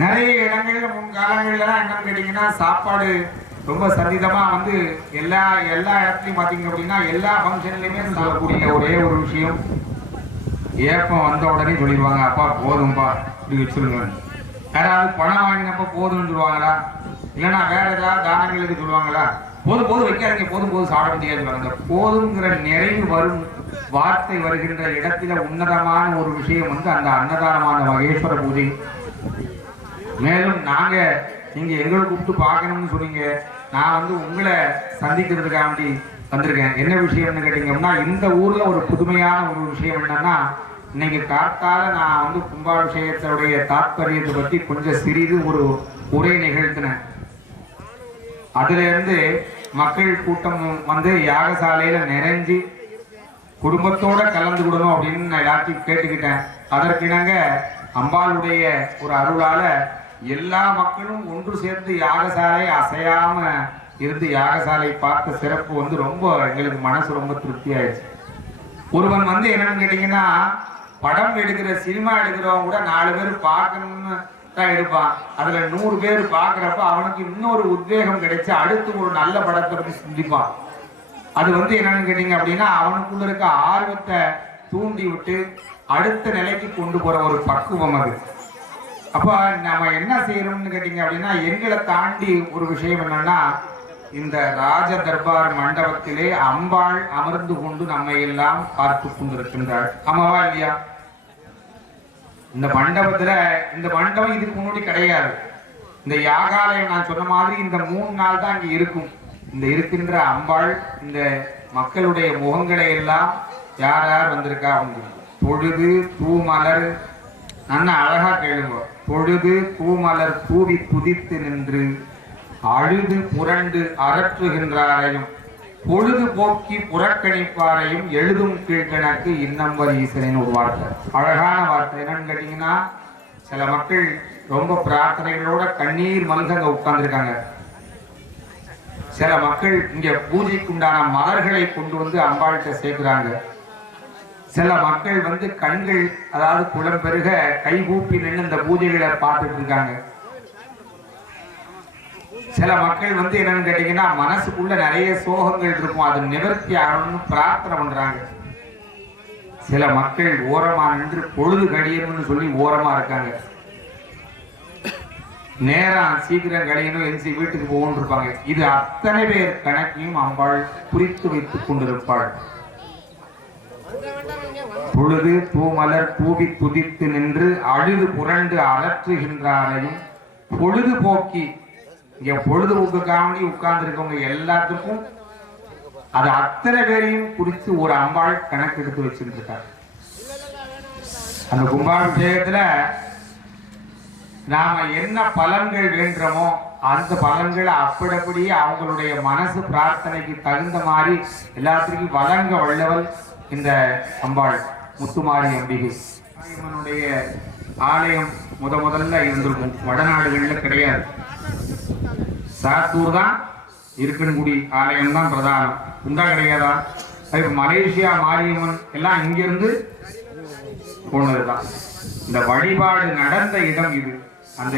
நிறைய இடங்கள்ல முன்காலங்கள்லாம் என்னன்னு கேட்டீங்கன்னா சாப்பாடு ரொம்ப சந்திதமா வந்து எல்லா இடத்துலையும் பார்த்தீங்க அப்படின்னா எல்லா ஃபங்க்ஷன்லையுமே சொல்லக்கூடிய ஒரே ஒரு விஷயம், ஏப்பம் வந்த உடனே சொல்லிடுவாங்க, அப்பா போதும்பா இப்படி வச்சிருங்க. யாராவது பணம் வாங்கினப்ப போதும்னு சொல்லுவாங்களா? இல்லைன்னா வேற ஏதாவது தானங்களுக்கு சொல்லுவாங்களா? போதும் போதும் வைக்காதீங்க, போதும் போதும் சாப்பிட முடியாது. அந்த போதுங்கிற நிறைவு வரும் வார்த்தை வருகின்ற இடத்துல உன்னதமான ஒரு விஷயம் வந்து அந்த அன்னதானமான மகேஸ்வர பூஜை. மேலும் நாங்க நீங்க எங்களை கூப்பிட்டு பார்க்கணும்னு சொன்னீங்க. நான் வந்து உங்களை சந்திக்கிறதுக்காண்டி வந்திருக்கேன். என்ன விஷயம்னு கேட்டீங்கன்னா, இந்த ஊர்ல ஒரு புதுமையான ஒரு விஷயம் என்னன்னா, இன்னைக்கு காத்தால நான் வந்து கும்பாபிஷேகத்தினுடைய தாற்பயத்தை பத்தி கொஞ்சம் சிறிது ஒரு உரை நிகழ்த்தினேன். அதுல இருந்து மக்கள் கூட்டம் வந்து யாகசாலையில நிறைஞ்சு குடும்பத்தோட கலந்துக்கிடணும் அப்படின்னு நான் எல்லாத்தையும் கேட்டுக்கிட்டேன். அதற்கிணங்க அம்பாளுடைய ஒரு அருளால எல்லா மக்களும் ஒன்று சேர்ந்து யாகசாலை அசையாம இருந்து யாகசாலை பார்த்த சிறப்பு வந்து ரொம்ப எங்களுக்கு மனசு ரொம்ப திருப்தி ஆயிடுச்சு. ஒருவன் வந்து என்னன்னு கேட்டீங்கன்னா, படம் எடுக்கிற சினிமா எடுக்கிறவங்க கூட 4 பேர் பார்க்கணும்னு தான் எடுப்பான். அதுல 100 பேர் பார்க்குறப்ப அவனுக்கு இன்னொரு உத்வேகம் கிடைச்சு அடுத்து ஒரு நல்ல படத்தை பற்றி சிந்திப்பான். அது வந்து என்னன்னு கேட்டீங்க அப்படின்னா, அவனுக்குள்ள இருக்க ஆர்வத்தை தூண்டி விட்டு அடுத்த நிலைக்கு கொண்டு போற ஒரு பக்குவம் அது. அப்ப நம்ம என்ன செய்யறோம்னு கேட்டீங்க அப்படின்னா, எங்களை தாண்டி ஒரு விஷயம் என்னன்னா, இந்த ராஜ தர்பார் மண்டபத்திலே அம்பாள் அமர்ந்து கொண்டு நம்மை எல்லாம் பார்த்து கொண்டிருக்கின்றாள். ஆமாவா இல்லையா? இந்த மண்டபம் இதுக்கு முன்னாடி கிடையாது. இந்த யாகாலயம் நான் சொன்ன மாதிரி இந்த 3 நாள் தான் இங்க இருக்கும். இந்த இருக்கின்ற அம்பாள் இந்த மக்களுடைய முகங்களை எல்லாம் யார் யார் வந்திருக்கா அப்படின்னு பொழுது தூமலர், நல்ல அழகா கேளுங்க. பொழுது தூமலர் தூவி குதித்து நின்று அழுது புரண்டு அரற்றுகின்றாரையும் பொழுது போக்கி புறக்கணிப்பாரையும் எழுதும் கீழ்கணக்கு இன்னம்பர் ஈசனின் ஒரு வார்த்தை. அழகான வார்த்தை. என்னன்னு கேட்டீங்கன்னா, சில மக்கள் ரொம்ப பிரார்த்தனைகளோட கண்ணீர் மல்க அங்க உட்கார்ந்துருக்காங்க. சில மக்கள் இங்க பூஜைக்குண்டான மலர்களை கொண்டு வந்து அம்பாள்கிட்ட சேர்க்கிறாங்க. சில மக்கள் வந்து கண்கள், அதாவது குளம் பெருக கைகூப்பி நின்று இந்த பூஜைகளை பார்த்துட்டு இருக்காங்க. சில மக்கள் வந்து என்னன்னு கேட்டீங்கன்னா, மனசுக்குள்ள நிறைய சோகங்கள் இருக்கும், அது நிவர்த்தி ஆகணும்னு பிரார்த்தனை பண்றாங்க. சில மக்கள் ஓரமா நின்று பொழுது கழியணும்னு சொல்லி ஓரமா இருக்காங்க. நேரம் சீக்கிரம் கழியணும், எஞ்சி வீட்டுக்கு போகணும் இருப்பாங்க. இது அத்தனை பேர் கணக்கையும் அம்பாள் குறித்து வைத்துக் கொண்டிருப்பாள். பொழுது தூமலர் தூவி துதித்து நின்று அழுது புரண்டு அலற்றுகின்றாரையும் பொழுது போக்கி, இங்க பொழுதுபோக்குக்காண்டி உட்கார்ந்து இருக்கவங்க எல்லாத்துக்கும் அது அத்தனை பேரையும் குறித்து ஒரு அம்பாள் கணக்கு எடுத்து வச்சுட்டு இருக்காரு. அந்த கும்பாபிஷேகத்துல நாம என்ன பலன்கள் வேண்டுமோ அந்த பலன்களை அப்படியே அவங்களுடைய மனசு பிரார்த்தனைக்கு தகுந்த மாதிரி எல்லாத்துக்கும் வழங்க வல்லவள் இந்த அம்பாள் முத்துமாரி அம்பிகை. அம்மனுடைய ஆலயம் முதல்ல இருந்திருக்கும், வடநாடுகள்ல கிடையாது. சாத்தூர் தான் இருக்கன்குடி ஆலயம் தான் பிரதானம், உண்டா கிடையாதா? அது மலேசியா மாரியம்மன் எல்லாம் இங்கிருந்து போனதுதான். இந்த வழிபாடு நடந்த இடம் இது. அந்த